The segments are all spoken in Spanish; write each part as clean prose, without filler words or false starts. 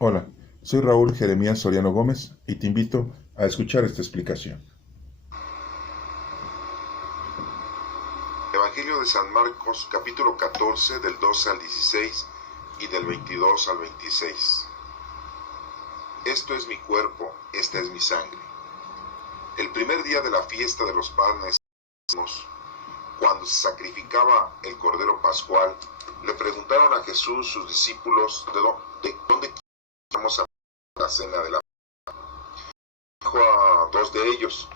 Hola, soy Raúl Jeremías Soriano Gómez y te invito a escuchar esta explicación. Evangelio de San Marcos, capítulo 14, del 12 al 16 y del 22 al 26. Esto es mi cuerpo, esta es mi sangre. El primer día de la fiesta de los panes, cuando se sacrificaba el cordero pascual, le preguntaron a Jesús sus discípulos de dónde vamos a la cena de la dijo a dos de ellos: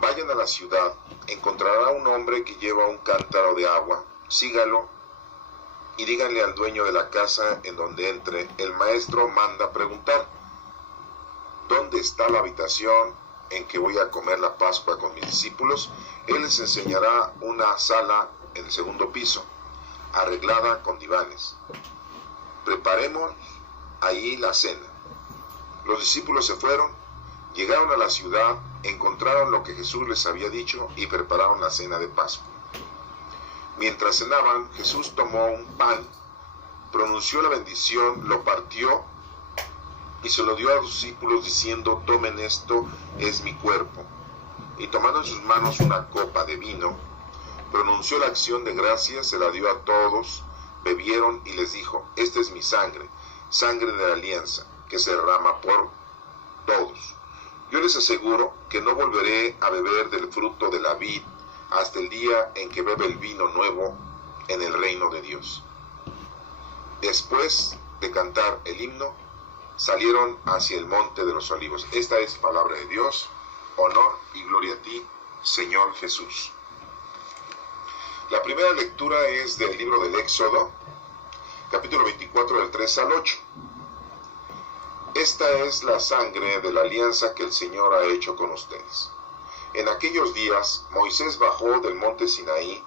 vayan a la ciudad, encontrará un hombre que lleva un cántaro de agua, sígalo y díganle al dueño de la casa en donde entre: el maestro manda preguntar, ¿dónde está la habitación en que voy a comer la Pascua con mis discípulos? Él les enseñará una sala en el segundo piso, arreglada con divanes. Preparemos ahí la cena. Los discípulos se fueron, llegaron a la ciudad, encontraron lo que Jesús les había dicho y prepararon la cena de Pascua. Mientras cenaban, Jesús tomó un pan, pronunció la bendición, lo partió y se lo dio a los discípulos diciendo: tomen, esto es mi cuerpo. Y tomando en sus manos una copa de vino, pronunció la acción de gracias, se la dio a todos, bebieron y les dijo: esta es mi sangre, sangre de la alianza, que se derrama por todos. Yo les aseguro que no volveré a beber del fruto de la vid hasta el día en que beba el vino nuevo en el reino de Dios. Después de cantar el himno, salieron hacia el monte de los olivos. Esta es palabra de Dios. Honor y gloria a ti, Señor Jesús. La primera lectura es del libro del Éxodo, capítulo 24, del 3 al 8. Esta es la sangre de la alianza que el Señor ha hecho con ustedes. En aquellos días, Moisés bajó del monte Sinaí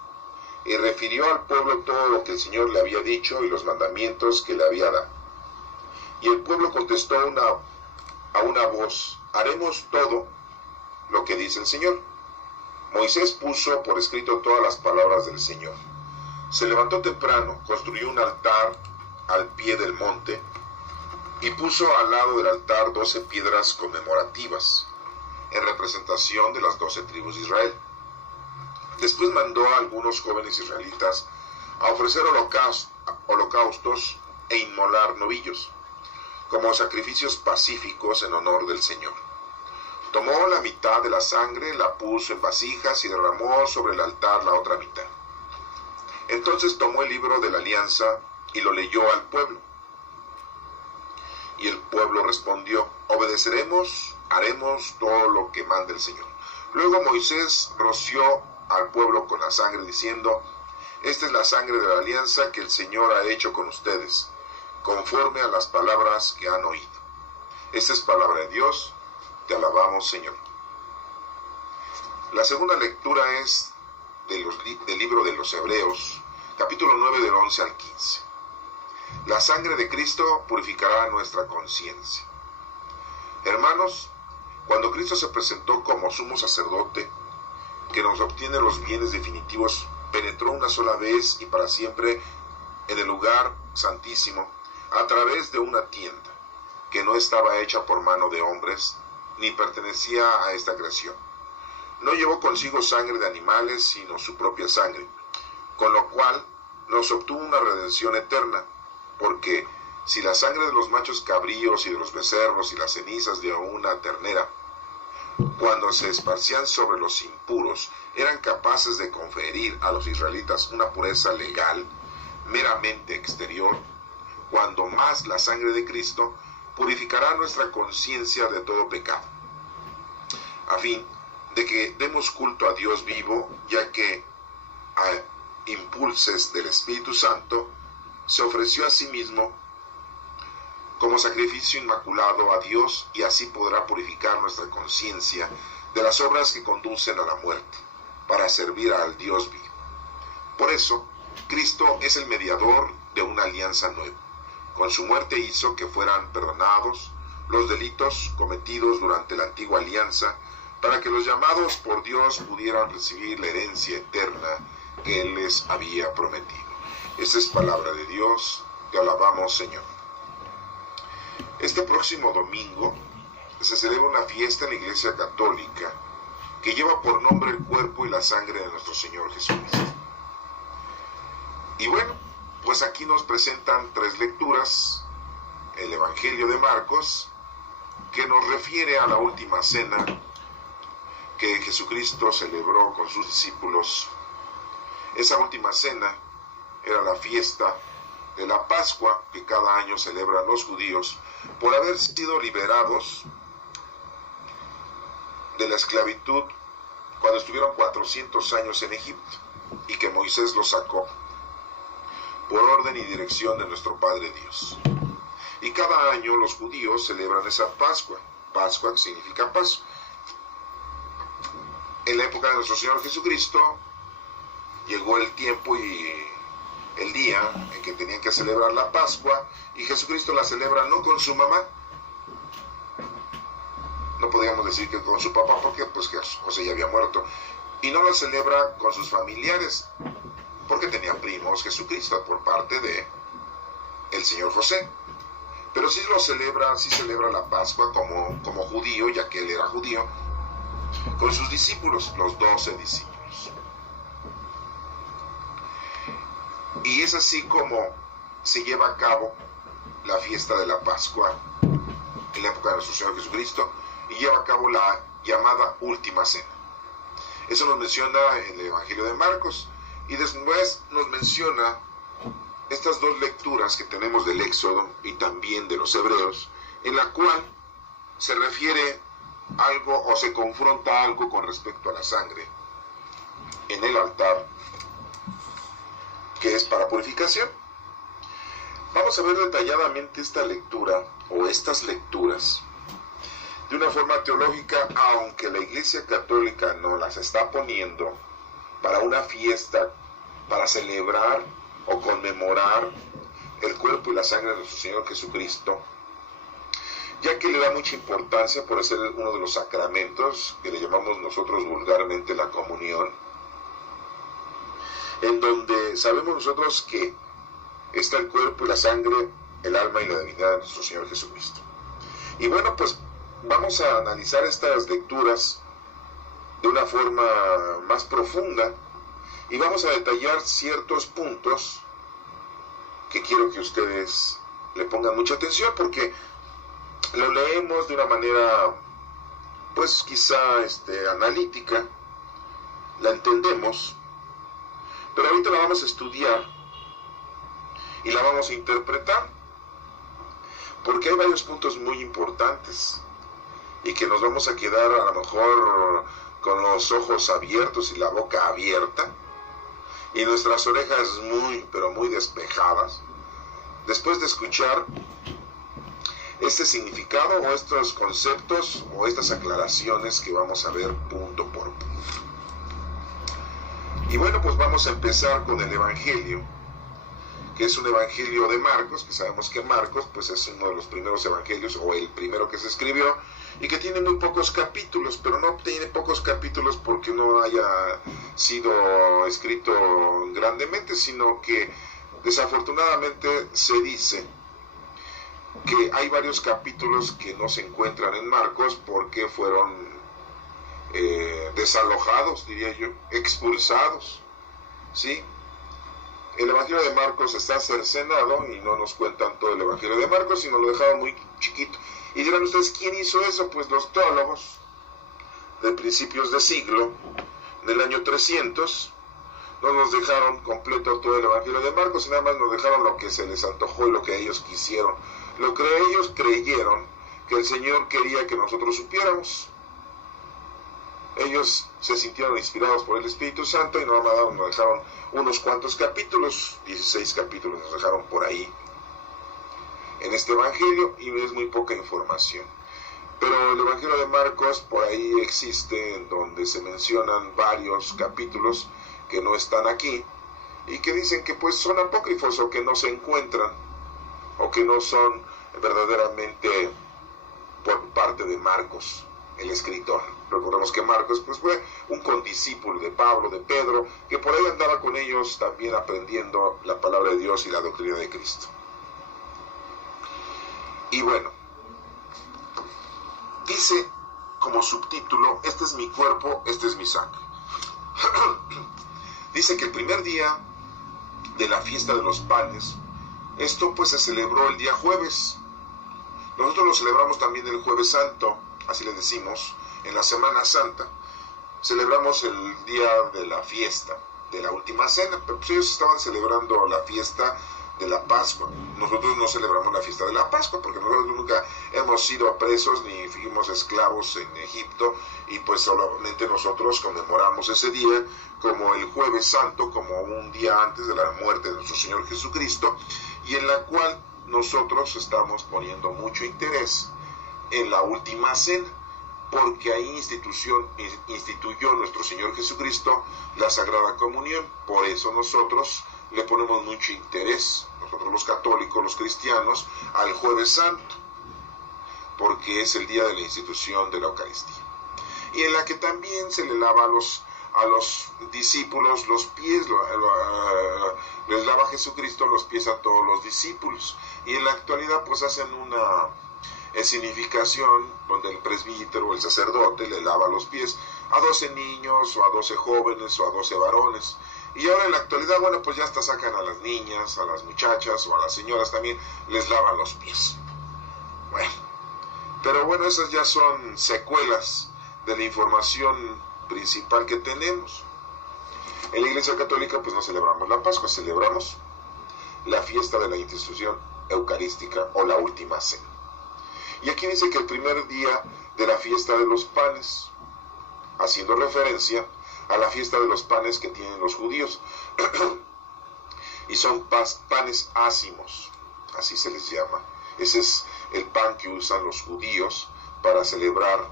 y refirió al pueblo todo lo que el Señor le había dicho y los mandamientos que le había dado. Y el pueblo contestó a una voz: haremos todo lo que dice el Señor. Moisés puso por escrito todas las palabras del Señor. Se levantó temprano, construyó un altar al pie del monte y puso al lado del altar 12 piedras conmemorativas en representación de las 12 tribus de Israel. Después mandó a algunos jóvenes israelitas a ofrecer holocaustos e inmolar novillos como sacrificios pacíficos en honor del Señor. Tomó la mitad de la sangre, la puso en vasijas y derramó sobre el altar la otra mitad. Entonces tomó el libro de la alianza y lo leyó al pueblo. Y el pueblo respondió: obedeceremos, haremos todo lo que mande el Señor. Luego Moisés roció al pueblo con la sangre, diciendo: esta es la sangre de la alianza que el Señor ha hecho con ustedes, conforme a las palabras que han oído. Esta es palabra de Dios. Te alabamos, Señor. La segunda lectura es del libro de los Hebreos, capítulo 9, del 11 al 15. La sangre de Cristo purificará nuestra conciencia. Hermanos, cuando Cristo se presentó como sumo sacerdote, que nos obtiene los bienes definitivos, penetró una sola vez y para siempre en el lugar santísimo a través de una tienda que no estaba hecha por mano de hombres, ni pertenecía a esta creación. No llevó consigo sangre de animales, sino su propia sangre, con lo cual nos obtuvo una redención eterna, porque si la sangre de los machos cabríos y de los becerros y las cenizas de una ternera, cuando se esparcían sobre los impuros, eran capaces de conferir a los israelitas una pureza legal meramente exterior, cuando más la sangre de Cristo purificará nuestra conciencia de todo pecado, a fin de que demos culto a Dios vivo, ya que a impulsos del Espíritu Santo se ofreció a sí mismo como sacrificio inmaculado a Dios, y así podrá purificar nuestra conciencia de las obras que conducen a la muerte, para servir al Dios vivo. Por eso, Cristo es el mediador de una alianza nueva. Con su muerte hizo que fueran perdonados los delitos cometidos durante la antigua alianza, para que los llamados por Dios pudieran recibir la herencia eterna que Él les había prometido. Esta es palabra de Dios. Te alabamos, Señor. Este próximo domingo se celebra una fiesta en la Iglesia Católica que lleva por nombre el cuerpo y la sangre de nuestro Señor Jesucristo. Y bueno, pues aquí nos presentan 3 lecturas, el Evangelio de Marcos, que nos refiere a la última cena que Jesucristo celebró con sus discípulos. Esa última cena era la fiesta de la Pascua que cada año celebran los judíos por haber sido liberados de la esclavitud cuando estuvieron 400 años en Egipto y que Moisés los sacó por orden y dirección de nuestro Padre Dios. Y cada año los judíos celebran esa Pascua. Pascua significa paz. En la época de nuestro Señor Jesucristo llegó el tiempo y el día en que tenían que celebrar la Pascua, y Jesucristo la celebra no con su mamá. No podíamos decir que con su papá, porque pues que José ya había muerto. Y no la celebra con sus familiares, porque tenía primos Jesucristo por parte de el Señor José. Pero sí celebra la Pascua como judío, ya que él era judío, con sus discípulos, los 12 discípulos. Y es así como se lleva a cabo la fiesta de la Pascua en la época de nuestro Señor Jesucristo, y lleva a cabo la llamada Última Cena. Eso nos menciona en el Evangelio de Marcos, y después nos menciona estas 2 lecturas que tenemos del Éxodo y también de los Hebreos, en la cual se refiere algo o se confronta algo con respecto a la sangre en el altar, que es para purificación. Vamos a ver detalladamente esta lectura o estas lecturas de una forma teológica, aunque la Iglesia Católica no las está poniendo para una fiesta, para celebrar o conmemorar el cuerpo y la sangre de nuestro Señor Jesucristo, ya que le da mucha importancia por ser uno de los sacramentos que le llamamos nosotros vulgarmente la comunión, en donde sabemos nosotros que está el cuerpo y la sangre, el alma y la divinidad de nuestro Señor Jesucristo. Y bueno, pues vamos a analizar estas lecturas de una forma más profunda y vamos a detallar ciertos puntos que quiero que ustedes le pongan mucha atención, porque lo leemos de una manera pues quizá analítica, la entendemos, pero ahorita la vamos a estudiar y la vamos a interpretar, porque hay varios puntos muy importantes y que nos vamos a quedar a lo mejor con los ojos abiertos y la boca abierta y nuestras orejas muy, pero muy despejadas, después de escuchar este significado o estos conceptos o estas aclaraciones que vamos a ver punto por punto. Y bueno, pues vamos a empezar con el Evangelio, que es un Evangelio de Marcos, que sabemos que Marcos pues es uno de los primeros evangelios, o el primero que se escribió, y que tiene muy pocos capítulos, pero no tiene pocos capítulos porque no haya sido escrito grandemente, sino que desafortunadamente se dice que hay varios capítulos que no se encuentran en Marcos porque fueron desalojados, diría yo, expulsados, ¿sí? El Evangelio de Marcos está cercenado y no nos cuentan todo el Evangelio de Marcos, sino lo dejaron muy chiquito. Y dirán ustedes, ¿quién hizo eso? Pues los teólogos de principios de siglo, en el año 300, no nos dejaron completo todo el Evangelio de Marcos, y nada más nos dejaron lo que se les antojó y lo que ellos quisieron, lo que ellos creyeron que el Señor quería que nosotros supiéramos. Ellos se sintieron inspirados por el Espíritu Santo y nos dejaron unos cuantos capítulos, 16 capítulos nos dejaron por ahí en este Evangelio, y es muy poca información. Pero el Evangelio de Marcos por ahí existe, en donde se mencionan varios capítulos que no están aquí y que dicen que pues son apócrifos o que no se encuentran o que no son verdaderamente por parte de Marcos, el escritor. Recordemos que Marcos pues fue un condiscípulo de Pablo, de Pedro, que por ahí andaba con ellos también aprendiendo la palabra de Dios y la doctrina de Cristo. Y bueno, Dice como subtítulo, este es mi cuerpo, este es mi sangre. Dice que el primer día de la fiesta de los panes, esto pues se celebró el día jueves. Nosotros lo celebramos también el jueves santo, así le decimos, en la Semana Santa. Celebramos el día de la fiesta, de la última cena, pero pues ellos estaban celebrando la fiesta de la Pascua. Nosotros no celebramos la fiesta de la Pascua porque nosotros nunca hemos sido presos ni fuimos esclavos en Egipto, y pues solamente nosotros conmemoramos ese día como el Jueves Santo, como un día antes de la muerte de nuestro Señor Jesucristo, y en la cual nosotros estamos poniendo mucho interés en la última cena, porque ahí instituyó nuestro Señor Jesucristo la Sagrada Comunión. Por eso nosotros le ponemos mucho interés, nosotros los católicos, los cristianos, al Jueves Santo, porque es el día de la institución de la Eucaristía, y en la que también se le lava a los discípulos los pies, les lava Jesucristo los pies a todos los discípulos, y en la actualidad pues hacen una escenificación donde el presbítero o el sacerdote le lava los pies a 12 niños o a 12 jóvenes o a 12 varones. Y ahora en la actualidad, bueno, pues ya hasta sacan a las niñas, a las muchachas o a las señoras también, les lavan los pies. Bueno, pero bueno, esas ya son secuelas de la información principal que tenemos. En la Iglesia Católica pues no celebramos la Pascua, celebramos la fiesta de la institución eucarística o la última cena. Y aquí dice que el primer día de la fiesta de los panes, haciendo referencia a la fiesta de los panes que tienen los judíos, y son panes ácimos, así se les llama. Ese es el pan que usan los judíos para celebrar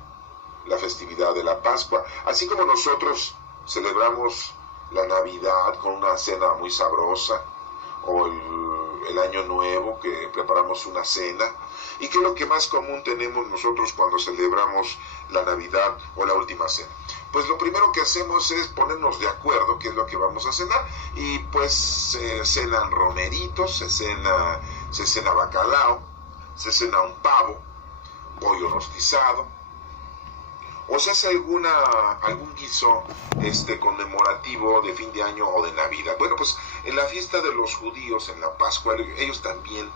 la festividad de la Pascua, así como nosotros celebramos la Navidad con una cena muy sabrosa, o el Año Nuevo, que preparamos una cena. ¿Y qué es lo que más común tenemos nosotros cuando celebramos la Navidad o la última cena? Pues lo primero que hacemos es ponernos de acuerdo qué es lo que vamos a cenar, y pues se cenan romeritos, se cena bacalao, se cena un pavo, pollo rostizado, o se hace algún guiso conmemorativo de fin de año o de Navidad. Bueno, pues en la fiesta de los judíos, en la Pascua, ellos también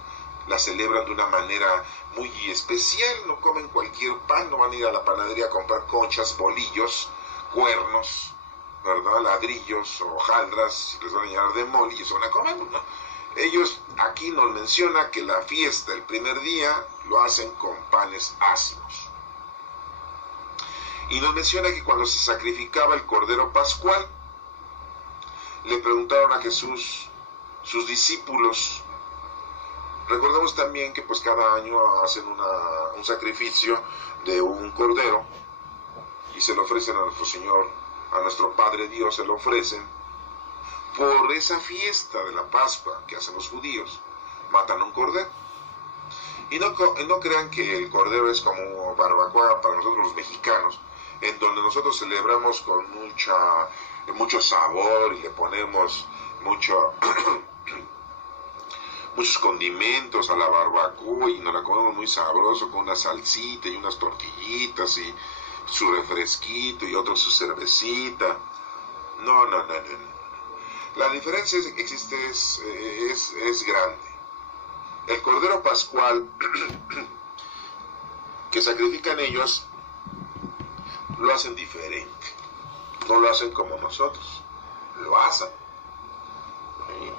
la celebran de una manera muy especial. No comen cualquier pan, no van a ir a la panadería a comprar conchas, bolillos, cuernos, ¿verdad?, ladrillos o hojaldras, les van a llenar de mole y se van a comer, ¿no? Ellos aquí nos menciona que la fiesta, el primer día, lo hacen con panes ácimos. Y nos menciona que cuando se sacrificaba el Cordero Pascual, le preguntaron a Jesús sus discípulos. Recordemos también que pues cada año hacen un sacrificio de un cordero y se lo ofrecen a nuestro Señor, a nuestro Padre Dios, se lo ofrecen por esa fiesta de la Pascua que hacen los judíos. Matan un cordero. Y no crean que el cordero es como barbacoa para nosotros los mexicanos, en donde nosotros celebramos con mucho sabor y le ponemos muchos condimentos a la barbacoa y nos la comemos muy sabroso con una salsita y unas tortillitas y su refresquito y otro su cervecita. No. La diferencia que existe es grande. El Cordero Pascual que sacrifican ellos lo hacen diferente, no lo hacen como nosotros, lo hacen. ¿Sí?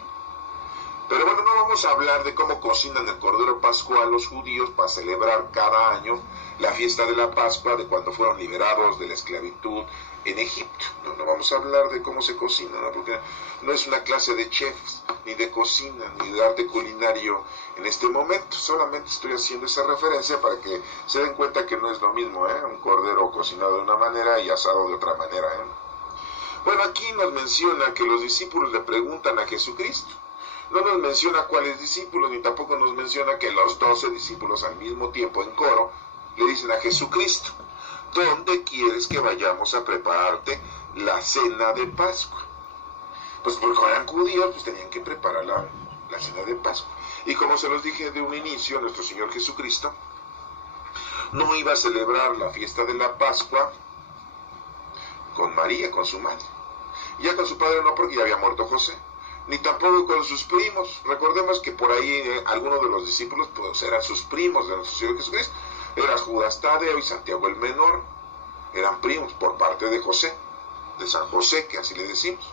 Pero bueno, no vamos a hablar de cómo cocinan el Cordero Pascual los judíos para celebrar cada año la fiesta de la Pascua, de cuando fueron liberados de la esclavitud en Egipto. No vamos a hablar de cómo se cocina, ¿no? Porque no es una clase de chefs, ni de cocina, ni de arte culinario en este momento. Solamente estoy haciendo esa referencia para que se den cuenta que no es lo mismo, un cordero cocinado de una manera y asado de otra manera. Bueno, aquí nos menciona que los discípulos le preguntan a Jesucristo. No nos menciona cuáles discípulos, ni tampoco nos menciona que los 12 discípulos al mismo tiempo en coro le dicen a Jesucristo: ¿dónde quieres que vayamos a prepararte la cena de Pascua? Pues porque eran judíos, pues tenían que preparar la cena de Pascua. Y como se los dije de un inicio, nuestro Señor Jesucristo no iba a celebrar la fiesta de la Pascua con María, con su madre. Y ya con su padre no, porque ya había muerto José. Ni tampoco con sus primos. Recordemos que por ahí algunos de los discípulos pues eran sus primos de nuestro Señor Jesucristo. Era Judas Tadeo y Santiago el Menor. Eran primos por parte de José, de San José, que así le decimos.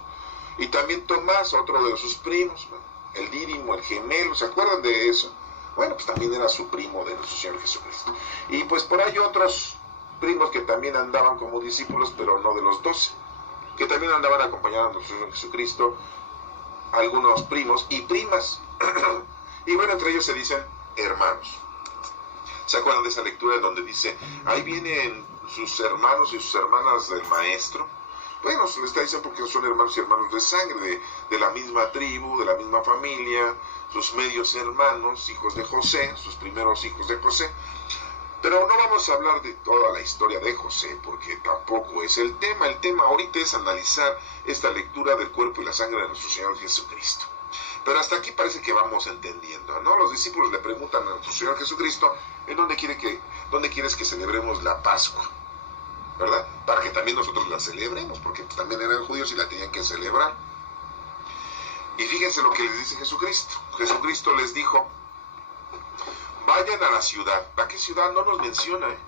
Y también Tomás, otro de sus primos, el Dídimo, el gemelo, ¿se acuerdan de eso? Bueno, pues también era su primo de nuestro Señor Jesucristo. Y pues por ahí otros primos que también andaban como discípulos, pero no de los 12, que también andaban acompañando a nuestro Señor Jesucristo, algunos primos y primas. Y bueno, entre ellos se dicen hermanos. ¿Se acuerdan de esa lectura donde dice, ahí vienen sus hermanos y sus hermanas del maestro? Bueno, se les está diciendo porque son hermanos y hermanos de sangre, de la misma tribu, de la misma familia, sus medios hermanos, hijos de José, sus primeros hijos de José. Pero no vamos a hablar de toda la historia de José, porque tampoco es el tema. El tema ahorita es analizar esta lectura del cuerpo y la sangre de nuestro Señor Jesucristo. Pero hasta aquí parece que vamos entendiendo, ¿no? Los discípulos le preguntan a nuestro Señor Jesucristo, ¿en dónde quieres que celebremos la Pascua? ¿Verdad? Para que también nosotros la celebremos, porque pues, también eran judíos y la tenían que celebrar. Y fíjense lo que les dice Jesucristo. Jesucristo les dijo, vayan a la ciudad. ¿A qué ciudad? No nos menciona, ¿eh?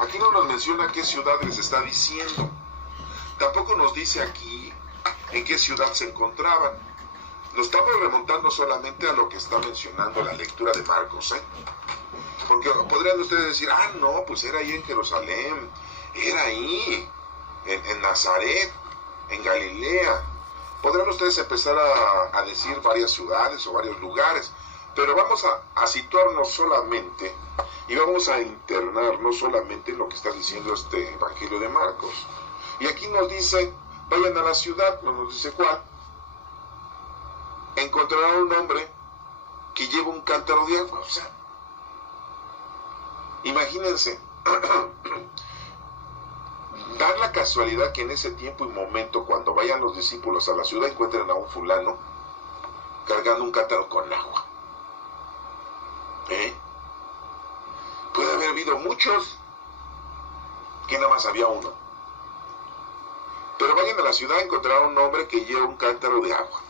Aquí no nos menciona qué ciudad les está diciendo. Tampoco nos dice aquí en qué ciudad se encontraban. Nos estamos remontando solamente a lo que está mencionando la lectura de Marcos, ¿eh? Porque podrían ustedes decir, no, pues era ahí en Jerusalén, era ahí, en Nazaret, en Galilea. Podrán ustedes empezar a decir varias ciudades o varios lugares, pero vamos a situarnos solamente y vamos a internarnos solamente en lo que está diciendo este Evangelio de Marcos. Y aquí nos dice, vayan a la ciudad, no nos dice cuál, encontrarán un hombre que lleva un cántaro de agua. O sea, imagínense, dar la casualidad que en ese tiempo y momento, cuando vayan los discípulos a la ciudad, encuentren a un fulano cargando un cántaro con agua. Puede haber habido muchos, que nada más había uno. Pero vayan a la ciudad, encontrarán un hombre que lleva un cántaro de agua.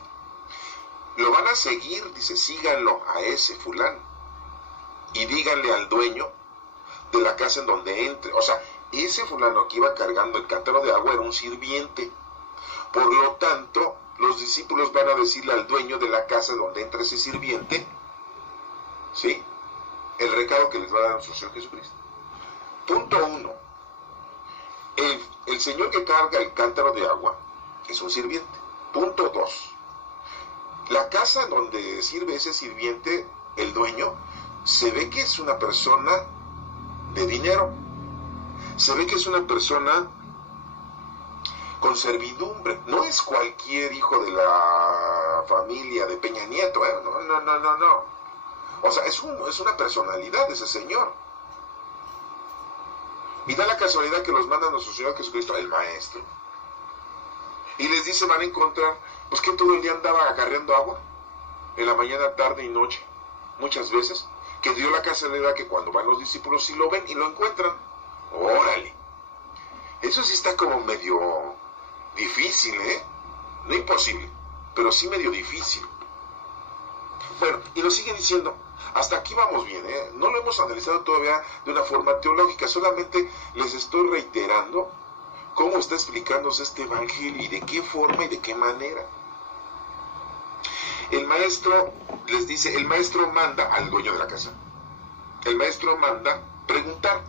Lo van a seguir, dice, síganlo a ese fulano y díganle al dueño de la casa en donde entre. O sea, ese fulano que iba cargando el cántaro de agua era un sirviente. Por lo tanto, los discípulos van a decirle al dueño de la casa donde entra ese sirviente, ¿sí?, el recado que les va a dar nuestro Señor Jesucristo. Punto 1. El señor que carga el cántaro de agua es un sirviente. Punto 2. La casa donde sirve ese sirviente, el dueño, se ve que es una persona de dinero. Se ve que es una persona con servidumbre. No es cualquier hijo de la familia de Peña Nieto, ¿eh? No. O sea, es una personalidad ese señor. Y da la casualidad que los manda nuestro Señor Jesucristo, el Maestro. Y les dice, van a encontrar, pues que todo el día andaba acarreando agua, en la mañana, tarde y noche, muchas veces, que dio la casualidad que cuando van los discípulos sí lo ven y lo encuentran. ¡Órale! Eso sí está como medio difícil, ¿eh? No imposible, pero sí medio difícil. Bueno, y nos siguen diciendo, hasta aquí vamos bien, ¿eh? No lo hemos analizado todavía de una forma teológica, solamente les estoy reiterando cómo está explicándose este evangelio y de qué forma y de qué manera. El maestro les dice, el maestro manda al dueño de la casa, el maestro manda preguntar,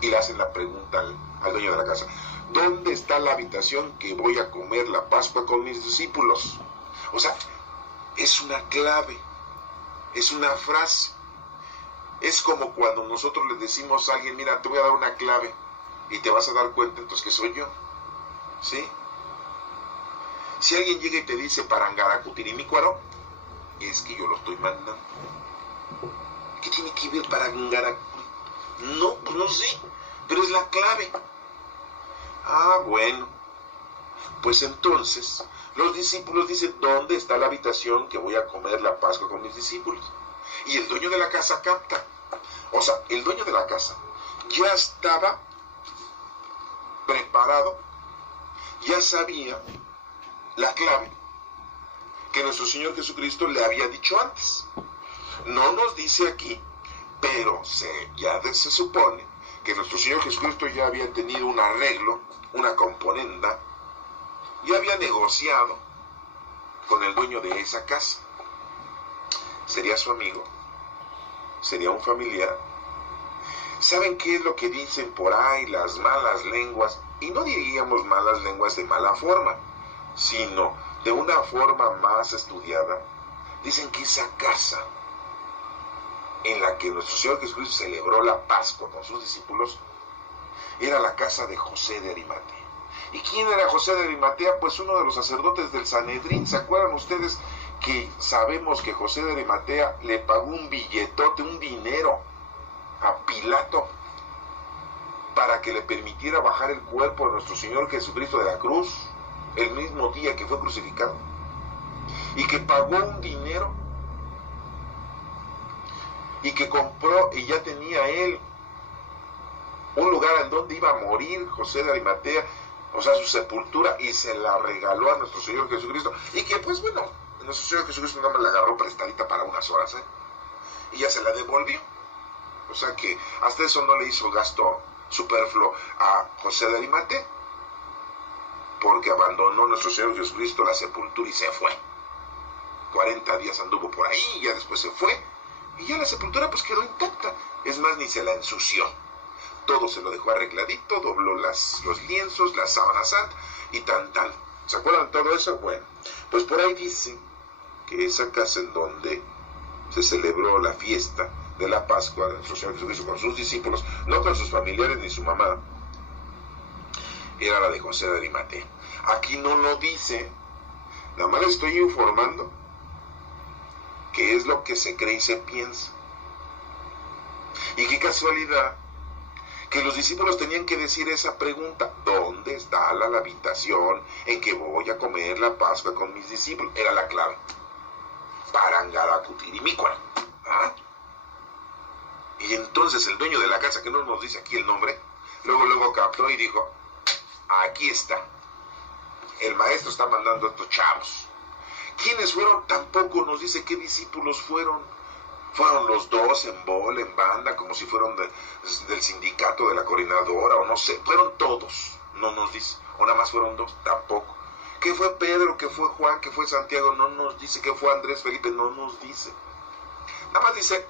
y le hacen la pregunta al dueño de la casa, ¿dónde está la habitación que voy a comer la Pascua con mis discípulos? O sea, es una clave, es una frase. Es como cuando nosotros le decimos a alguien, mira, te voy a dar una clave, y te vas a dar cuenta entonces que soy yo, ¿sí? Si alguien llega y te dice Parangaracutirimícuaro, es que yo lo estoy mandando. ¿Qué tiene que ver Parangaracutirimícuaro? No, pues no sé, pero es la clave. Bueno, pues entonces los discípulos dicen, ¿dónde está la habitación que voy a comer la Pascua con mis discípulos? Y el dueño de la casa capta. O sea, el dueño de la casa ya estaba preparado, ya sabía la clave que nuestro Señor Jesucristo le había dicho antes. No nos dice aquí, pero ya se supone que nuestro Señor Jesucristo ya había tenido un arreglo, una componenda, ya había negociado con el dueño de esa casa. ¿Sería su amigo? ¿Sería un familiar? ¿Saben qué es lo que dicen por ahí las malas lenguas? Y no diríamos malas lenguas de mala forma, sino de una forma más estudiada. Dicen que esa casa en la que nuestro Señor Jesucristo celebró la Pascua con sus discípulos era la casa de José de Arimatea. ¿Y quién era José de Arimatea? Pues uno de los sacerdotes del Sanedrín. ¿Se acuerdan ustedes que sabemos que José de Arimatea le pagó un billetote, un dinero a Pilato para que le permitiera bajar el cuerpo de nuestro Señor Jesucristo de la cruz el mismo día que fue crucificado? Y que pagó un dinero y que compró, y ya tenía él un lugar en donde iba a morir José de Arimatea, o sea, su sepultura, y se la regaló a nuestro Señor Jesucristo. Y que, pues bueno, nuestro Señor Jesucristo nada más la agarró prestadita para unas horas, y ya se la devolvió. O sea que hasta eso no le hizo gasto superfluo a José de Arimatea, porque abandonó nuestro Señor Jesucristo la sepultura y se fue. 40 días anduvo por ahí, y ya después se fue, y ya la sepultura pues quedó intacta. Es más, ni se la ensució. Todo se lo dejó arregladito, dobló los lienzos, la sábana santa y tan. ¿Se acuerdan de todo eso? Bueno, pues por ahí dicen que esa casa en donde se celebró la fiesta de la Pascua de nuestro Señor Jesucristo con sus discípulos, no con sus familiares ni su mamá, era la de José de Arimatea. Aquí no lo dice, nada más les estoy informando que es lo que se cree y se piensa. Y qué casualidad que los discípulos tenían que decir esa pregunta: ¿dónde está la habitación en que voy a comer la Pascua con mis discípulos? Era la clave. Parangaracutirimícuara. ¿Ah? Y entonces el dueño de la casa, que no nos dice aquí el nombre, luego captó y dijo: aquí está. El maestro está mandando a estos chavos. ¿Quiénes fueron? Tampoco nos dice qué discípulos fueron. Fueron los dos en bola, en banda, como si fueran del sindicato de la coordinadora, o no sé. Fueron todos, no nos dice. O nada más fueron dos, tampoco. ¿Qué fue Pedro? ¿Qué fue Juan? ¿Qué fue Santiago? No nos dice. ¿Qué fue Andrés, Felipe? No nos dice. Nada más dice,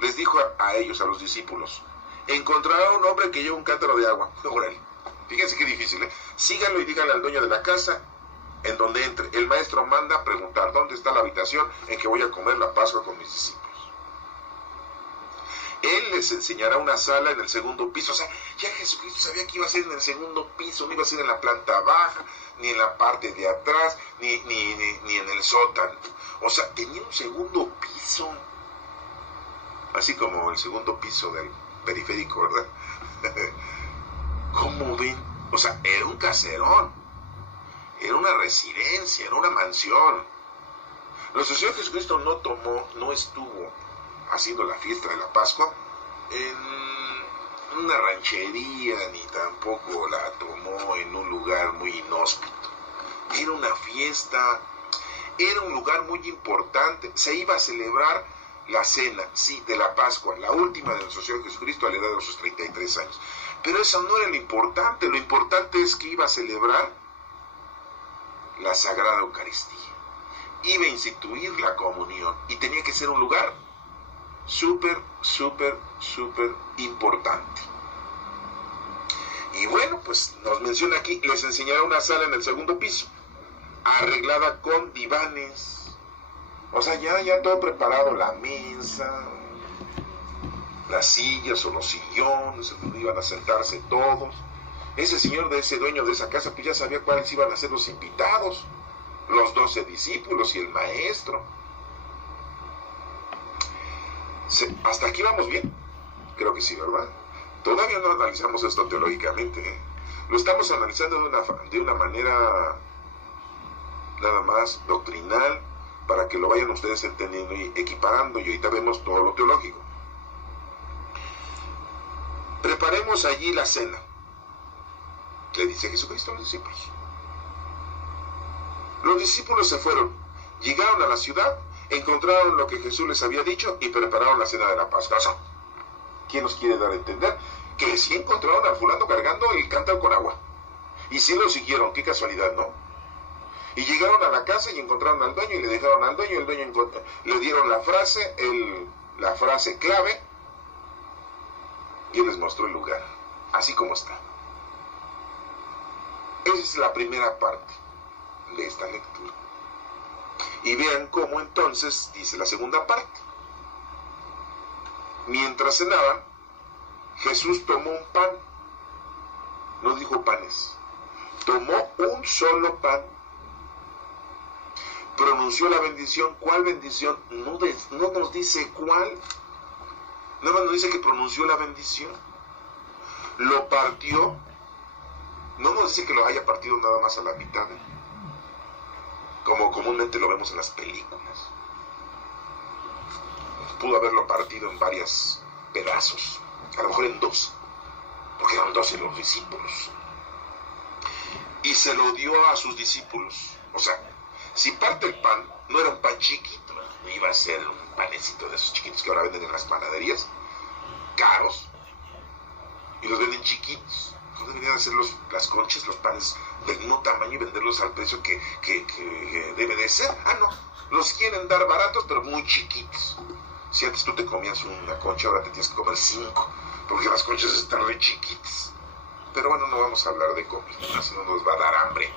les dijo a ellos, a los discípulos: encontrarán un hombre que lleva un cántaro de agua. Órale. Fíjense qué difícil, ¿eh? Síganlo y díganle al dueño de la casa en donde entre. El maestro manda a preguntar: ¿dónde está la habitación en que voy a comer la Pascua con mis discípulos? Él les enseñará una sala en el segundo piso. O sea, ya Jesucristo sabía que iba a ser en el segundo piso, no iba a ser en la planta baja, ni en la parte de atrás, ni en el sótano. O sea, tenía un segundo piso, así como el segundo piso del periférico, ¿verdad? ¿Cómo ven? O sea, era un caserón, era una residencia, era una mansión. Nuestro Señor Jesucristo no estuvo haciendo la fiesta de la Pascua en una ranchería, ni tampoco la tomó en un lugar muy inhóspito. Era una fiesta, era un lugar muy importante. Se iba a celebrar la cena, sí, de la Pascua, la última de nuestro Señor Jesucristo a la edad de sus 33 años. Pero eso no era lo importante es que iba a celebrar la Sagrada Eucaristía. Iba a instituir la comunión y tenía que ser un lugar súper importante. Y bueno, pues nos menciona aquí, les enseñará una sala en el segundo piso, arreglada con divanes. O sea, ya todo preparado, la mesa, las sillas o los sillones donde iban a sentarse todos. Ese señor, de ese dueño de esa casa, pues ya sabía cuáles iban a ser los invitados, los 12 discípulos y el maestro. Hasta aquí vamos bien. Creo que sí, ¿verdad? Todavía no analizamos esto teológicamente, ¿eh? Lo estamos analizando de una manera nada más doctrinal, para que lo vayan ustedes entendiendo y equiparando, y ahorita vemos todo lo teológico. Preparemos allí la cena, le dice Jesucristo a los discípulos. Los discípulos se fueron, llegaron a la ciudad, encontraron lo que Jesús les había dicho y prepararon la cena de la Pascua. ¿Quién nos quiere dar a entender? Que sí encontraron al fulano cargando el cántaro con agua. Y sí lo siguieron, qué casualidad, ¿no? Y llegaron a la casa y encontraron al dueño y le dejaron al dueño, el dueño le dieron la frase clave, y les mostró el lugar, así como está. Esa es la primera parte de esta lectura. Y vean cómo entonces dice la segunda parte. Mientras cenaban, Jesús tomó un pan, no dijo panes, tomó un solo pan, pronunció la bendición. ¿Cuál bendición? No nos dice cuál, nada más nos dice que pronunció la bendición, lo partió, no nos dice que lo haya partido nada más a la mitad, como comúnmente lo vemos en las películas. Pudo haberlo partido en varios pedazos, a lo mejor en dos, porque eran 12 los discípulos, y se lo dio a sus discípulos. O sea, si parte el pan, no era un pan chiquito, no iba a ser un panecito de esos chiquitos que ahora venden en las panaderías, caros, y los venden chiquitos. No deberían hacer las conchas, los panes del mismo tamaño y venderlos al precio que debe de ser. No, los quieren dar baratos, pero muy chiquitos. Si antes tú te comías una concha, ahora te tienes que comer 5, porque las conchas están re chiquitas. Pero bueno, no vamos a hablar de comida, si no nos va a dar hambre.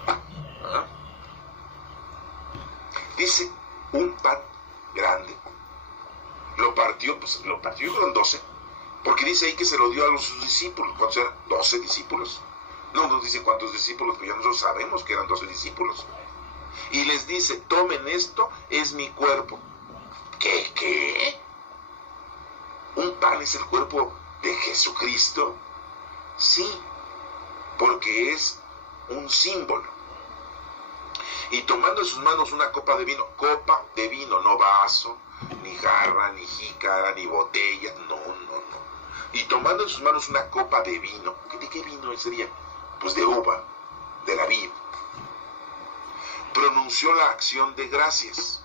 Dice, un pan grande. Lo partió con 12, porque dice ahí que se lo dio a sus discípulos. ¿Cuántos eran? 12 discípulos. No nos dice cuántos discípulos, pero ya nosotros sabemos que eran 12 discípulos. Y les dice, tomen esto, es mi cuerpo. ¿Qué? ¿Un pan es el cuerpo de Jesucristo? Sí, porque es un símbolo. Y tomando en sus manos una copa de vino, no vaso, ni jarra, ni jícara, ni botella, no. Y tomando en sus manos una copa de vino, ¿de qué vino sería? Pues de uva, de la vid. Pronunció la acción de gracias.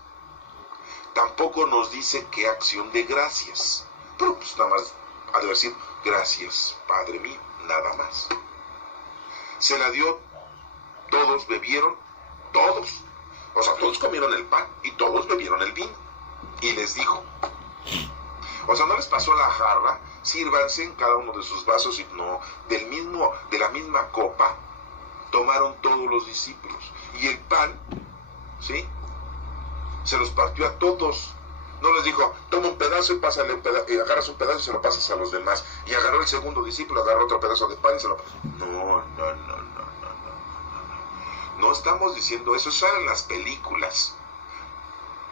Tampoco nos dice qué acción de gracias, pero pues nada más ha de decir, gracias, Padre mío, nada más. Se la dio, todos bebieron, todos. O sea, todos comieron el pan y todos bebieron el vino. Y les dijo, o sea, no les pasó la jarra, sírvanse en cada uno de sus vasos, y no, de la misma copa tomaron todos los discípulos. Y el pan, ¿sí?, se los partió a todos. No les dijo, toma un pedazo y pásale un pedazo, y agarras un pedazo y se lo pasas a los demás. Y agarró el segundo discípulo, agarró otro pedazo de pan y se lo pasó. No. No estamos diciendo eso, eso eran las películas.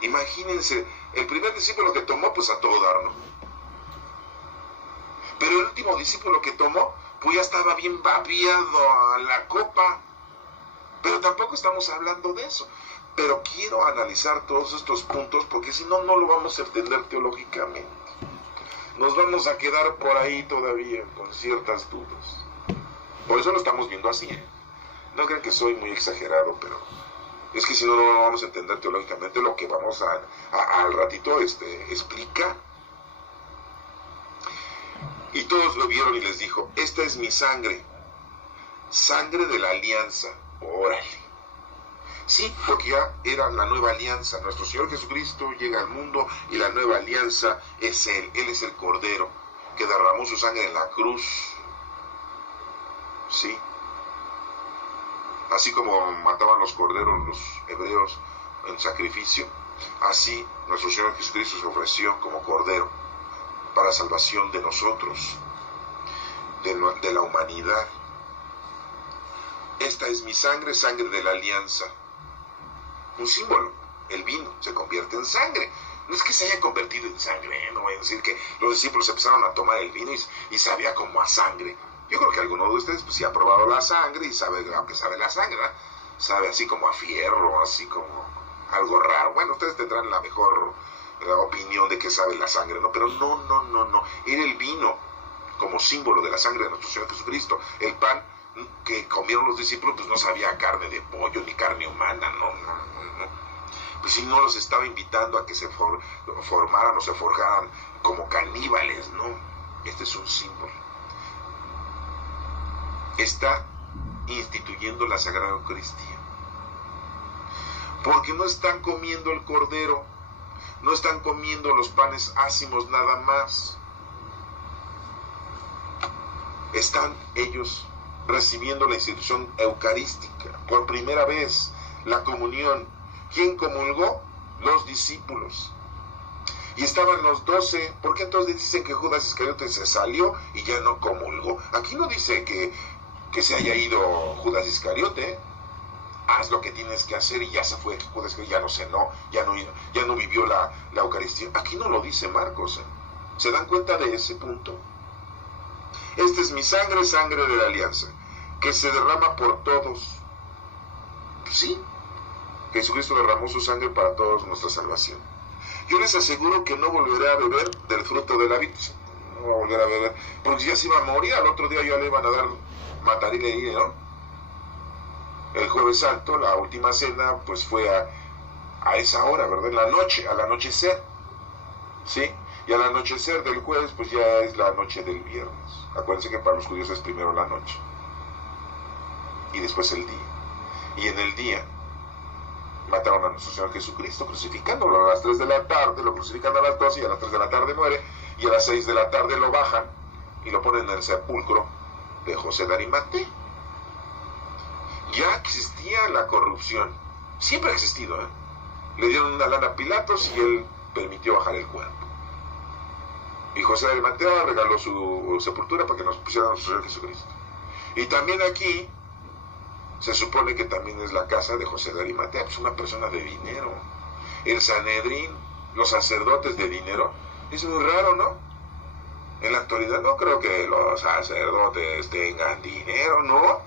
Imagínense, el primer discípulo que tomó, pues a todo dar, ¿no? Pero el último discípulo que tomó, pues ya estaba bien babiado a la copa. Pero tampoco estamos hablando de eso. Pero quiero analizar todos estos puntos, porque si no, no lo vamos a entender teológicamente. Nos vamos a quedar por ahí todavía con ciertas dudas. Por eso lo estamos viendo así, ¿eh? No crean que soy muy exagerado, pero es que si no, no lo vamos a entender teológicamente lo que vamos al ratito explicar. Y todos lo vieron y les dijo, esta es mi sangre, sangre de la alianza. Órale. Sí, porque ya era la nueva alianza. Nuestro Señor Jesucristo llega al mundo y la nueva alianza es Él. Él es el Cordero que derramó su sangre en la cruz. Sí. Así como mataban los corderos los hebreos en sacrificio, así nuestro Señor Jesucristo se ofreció como Cordero para salvación de nosotros, de la humanidad. Esta es mi sangre, sangre de la alianza. Un símbolo. El vino se convierte en sangre. No es que se haya convertido en sangre, no voy a decir que los discípulos empezaron a tomar el vino y sabía como a sangre. Yo creo que alguno de ustedes pues sí ha probado la sangre y sabe, aunque sabe la sangre, ¿no? Sabe así como a fierro, así como algo raro. Bueno, ustedes tendrán la mejor opinión de qué sabe la sangre, ¿no? Pero no. Era el vino como símbolo de la sangre de nuestro Señor Jesucristo. El pan que comieron los discípulos, pues no sabía carne de pollo ni carne humana, no. Pues si no los estaba invitando a que se formaran o se forjaran como caníbales, ¿no? Este es un símbolo. Está instituyendo la Sagrada Eucaristía. Porque no están comiendo el cordero, no están comiendo los panes ácimos nada más. Están ellos recibiendo la institución eucarística por primera vez, la comunión. ¿Quién comulgó? Los discípulos. Y estaban los 12. ¿Por qué entonces dicen que Judas Iscariote se salió y ya no comulgó? Aquí no dice que se haya ido Judas Iscariote. Haz lo que tienes que hacer y ya se fue. Judas Iscariote ya no cenó, ya no vivió la Eucaristía. Aquí no lo dice Marcos. ¿Se dan cuenta de ese punto? Esta es mi sangre, sangre de la alianza, que se derrama por todos. Sí, Jesucristo derramó su sangre para todos nuestra salvación. Yo les aseguro que no volveré a beber del fruto de la vid. No va a volver a beber, porque ya se iba a morir. Al otro día ya le iban a dar matar y leer, ¿no? El Jueves Santo, la última cena, pues fue a esa hora, ¿verdad? En la noche, al anochecer. ¿Sí? Y al anochecer del jueves, pues ya es la noche del viernes. Acuérdense que para los judíos es primero la noche y después el día. Y en el día mataron a nuestro Señor Jesucristo crucificándolo a las 3 de la tarde, lo crucifican a las 12 y a las 3 de la tarde muere, y a las 6 de la tarde lo bajan y lo ponen en el sepulcro de José de Arimatea. Ya existía la corrupción, siempre ha existido, ¿eh? Le dieron una lana a Pilatos y él permitió bajar el cuerpo. Y José de Arimatea regaló su sepultura para que nos pusieran a nuestro Señor Jesucristo. Y también aquí se supone que también es la casa de José de Arimatea, pues una persona de dinero. El Sanedrín, los sacerdotes de dinero, es muy raro, ¿no? En la actualidad no creo que los sacerdotes tengan dinero, ¿no?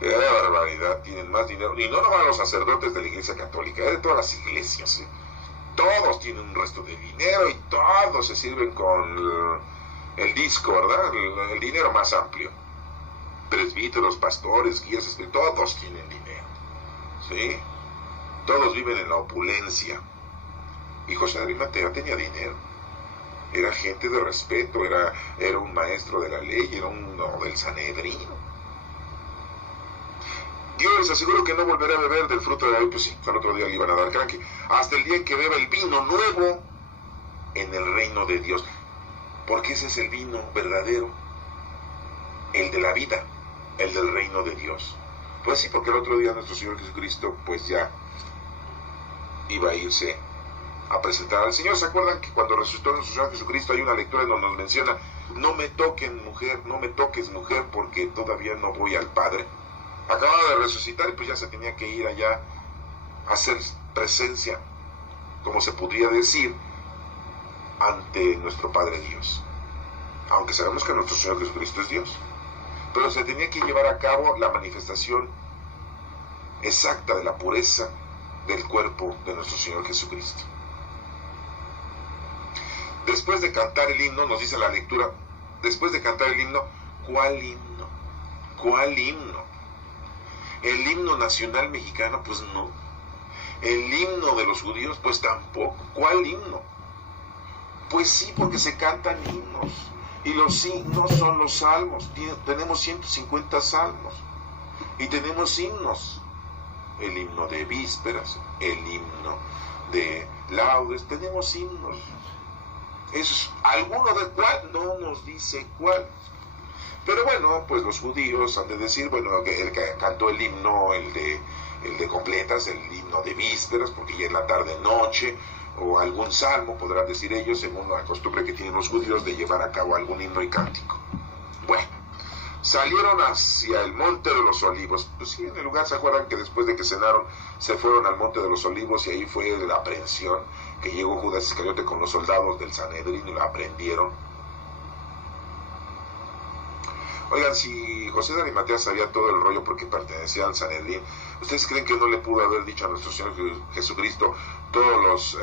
¡Qué barbaridad! Tienen más dinero. Y no nomás los sacerdotes de la Iglesia Católica, de todas las iglesias, ¿eh? Todos tienen un resto de dinero y todos se sirven con el disco, ¿verdad? El dinero más amplio. Presbíteros, pastores, guías, todos tienen dinero, ¿sí? Todos viven en la opulencia. Y José de Arimatea tenía dinero. Era gente de respeto, era un maestro de la ley, era uno del Sanedrín. Yo les aseguro que no volveré a beber del fruto de la vid. Pues sí, al otro día le iban a dar cranque. Hasta el día en que beba el vino nuevo en el reino de Dios. Porque ese es el vino verdadero, el de la vida, el del reino de Dios. Pues sí, porque el otro día nuestro Señor Jesucristo pues ya iba a irse a presentar al Señor. ¿Se acuerdan que cuando resucitó nuestro Señor Jesucristo hay una lectura en donde nos menciona: no me toquen mujer, no me toques mujer, porque todavía no voy al Padre? Acababa de resucitar y pues ya se tenía que ir allá a hacer presencia, como se podría decir, ante nuestro Padre Dios. Aunque sabemos que nuestro Señor Jesucristo es Dios. Pero se tenía que llevar a cabo la manifestación exacta de la pureza del cuerpo de nuestro Señor Jesucristo. Después de cantar el himno, nos dice la lectura, después de cantar el himno, ¿cuál himno? ¿Cuál himno? ¿El himno nacional mexicano? Pues no. ¿El himno de los judíos? Pues tampoco. ¿Cuál himno? Pues sí, porque se cantan himnos. Y los himnos son los salmos. Tenemos 150 salmos. Y tenemos himnos. El himno de vísperas, el himno de laudes. Tenemos himnos. ¿Alguno de cuál? No nos dice cuál. Pero bueno, pues los judíos han de decir, bueno, que el que cantó el himno, el de completas, el himno de vísperas, porque ya es la tarde-noche, o algún salmo, podrán decir ellos, según la costumbre que tienen los judíos de llevar a cabo algún himno y cántico. Bueno, salieron hacia el Monte de los Olivos. Pues sí, en el lugar, ¿se acuerdan que después de que cenaron, se fueron al Monte de los Olivos y ahí fue la aprehensión, que llegó Judas Iscariote con los soldados del Sanedrín y lo aprendieron? Oigan, si José de Arimatea sabía todo el rollo porque pertenecía al Sanedrín, ¿ustedes creen que no le pudo haber dicho a nuestro Señor Jesucristo todas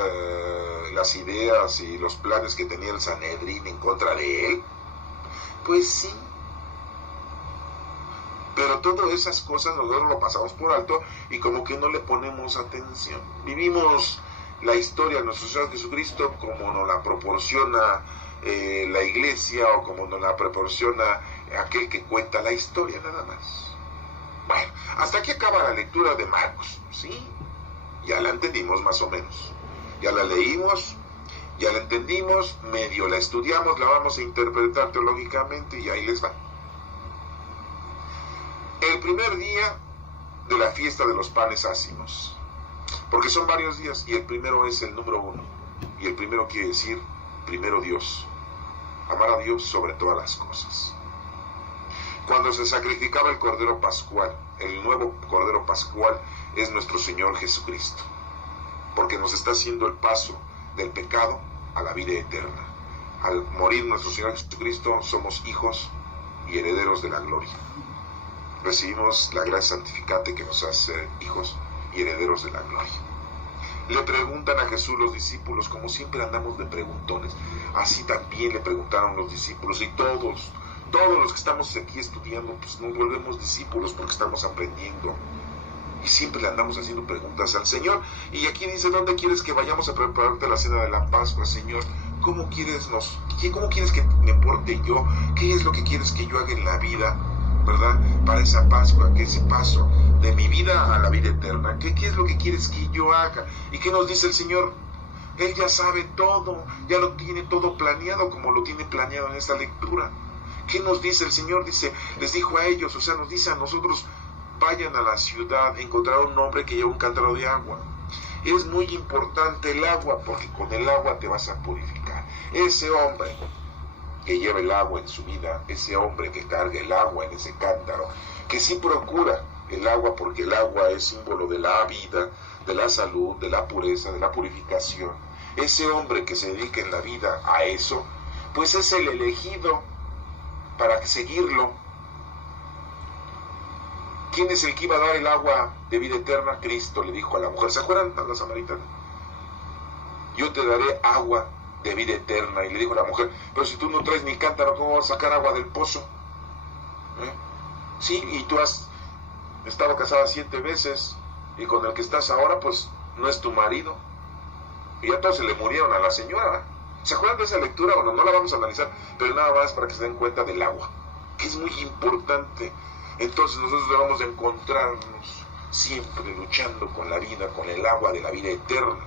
las ideas y los planes que tenía el Sanedrín en contra de él? Pues sí. Pero todas esas cosas nosotros lo pasamos por alto y como que no le ponemos atención. Vivimos la historia de nuestro Señor Jesucristo como nos la proporciona la iglesia o como nos la proporciona aquel que cuenta la historia, nada más. Bueno, hasta aquí acaba la lectura de Marcos, ¿sí? Ya la entendimos más o menos. Ya la leímos, ya la entendimos, medio la estudiamos, la vamos a interpretar teológicamente y ahí les va. El primer día de la fiesta de los panes ácimos, porque son varios días y el primero es el número 1, y el primero quiere decir primero Dios, amar a Dios sobre todas las cosas. Cuando se sacrificaba el Cordero Pascual, el nuevo Cordero Pascual es nuestro Señor Jesucristo, porque nos está haciendo el paso del pecado a la vida eterna. Al morir nuestro Señor Jesucristo somos hijos y herederos de la gloria. Recibimos la gracia santificante que nos hace hijos y herederos de la gloria. Le preguntan a Jesús los discípulos, como siempre andamos de preguntones, así también le preguntaron los discípulos, y todos los que estamos aquí estudiando, pues nos volvemos discípulos porque estamos aprendiendo. Y siempre le andamos haciendo preguntas al Señor. Y aquí dice, ¿dónde quieres que vayamos a prepararte la cena de la Pascua, Señor? ¿Cómo quieres que me porte yo? ¿Qué es lo que quieres que yo haga en la vida, verdad? Para esa Pascua, que ese paso de mi vida a la vida eterna. ¿Qué es lo que quieres que yo haga? ¿Y qué nos dice el Señor? Él ya sabe todo, ya lo tiene todo planeado como lo tiene planeado en esta lectura. ¿Qué nos dice el Señor? Dice, les dijo a ellos, o sea, nos dice a nosotros, vayan a la ciudad, encontrarán un hombre que lleva un cántaro de agua. Es muy importante el agua, porque con el agua te vas a purificar. Ese hombre que lleva el agua en su vida, ese hombre que carga el agua en ese cántaro, que sí procura el agua, porque el agua es símbolo de la vida, de la salud, de la pureza, de la purificación. Ese hombre que se dedica en la vida a eso, pues es el elegido para seguirlo. ¿Quién es el que iba a dar el agua de vida eterna? Cristo le dijo a la mujer. ¿Se acuerdan a la samaritana? Yo te daré agua de vida eterna. Y le dijo a la mujer, pero si tú no traes ni cántaro, ¿cómo vas a sacar agua del pozo? Sí, y tú has estado casada 7 veces, y con el que estás ahora, pues, no es tu marido. Y ya todos se le murieron a la señora. ¿Se acuerdan de esa lectura? Bueno, no la vamos a analizar, pero nada más para que se den cuenta del agua, que es muy importante. Entonces nosotros debemos de encontrarnos siempre luchando con la vida, con el agua de la vida eterna.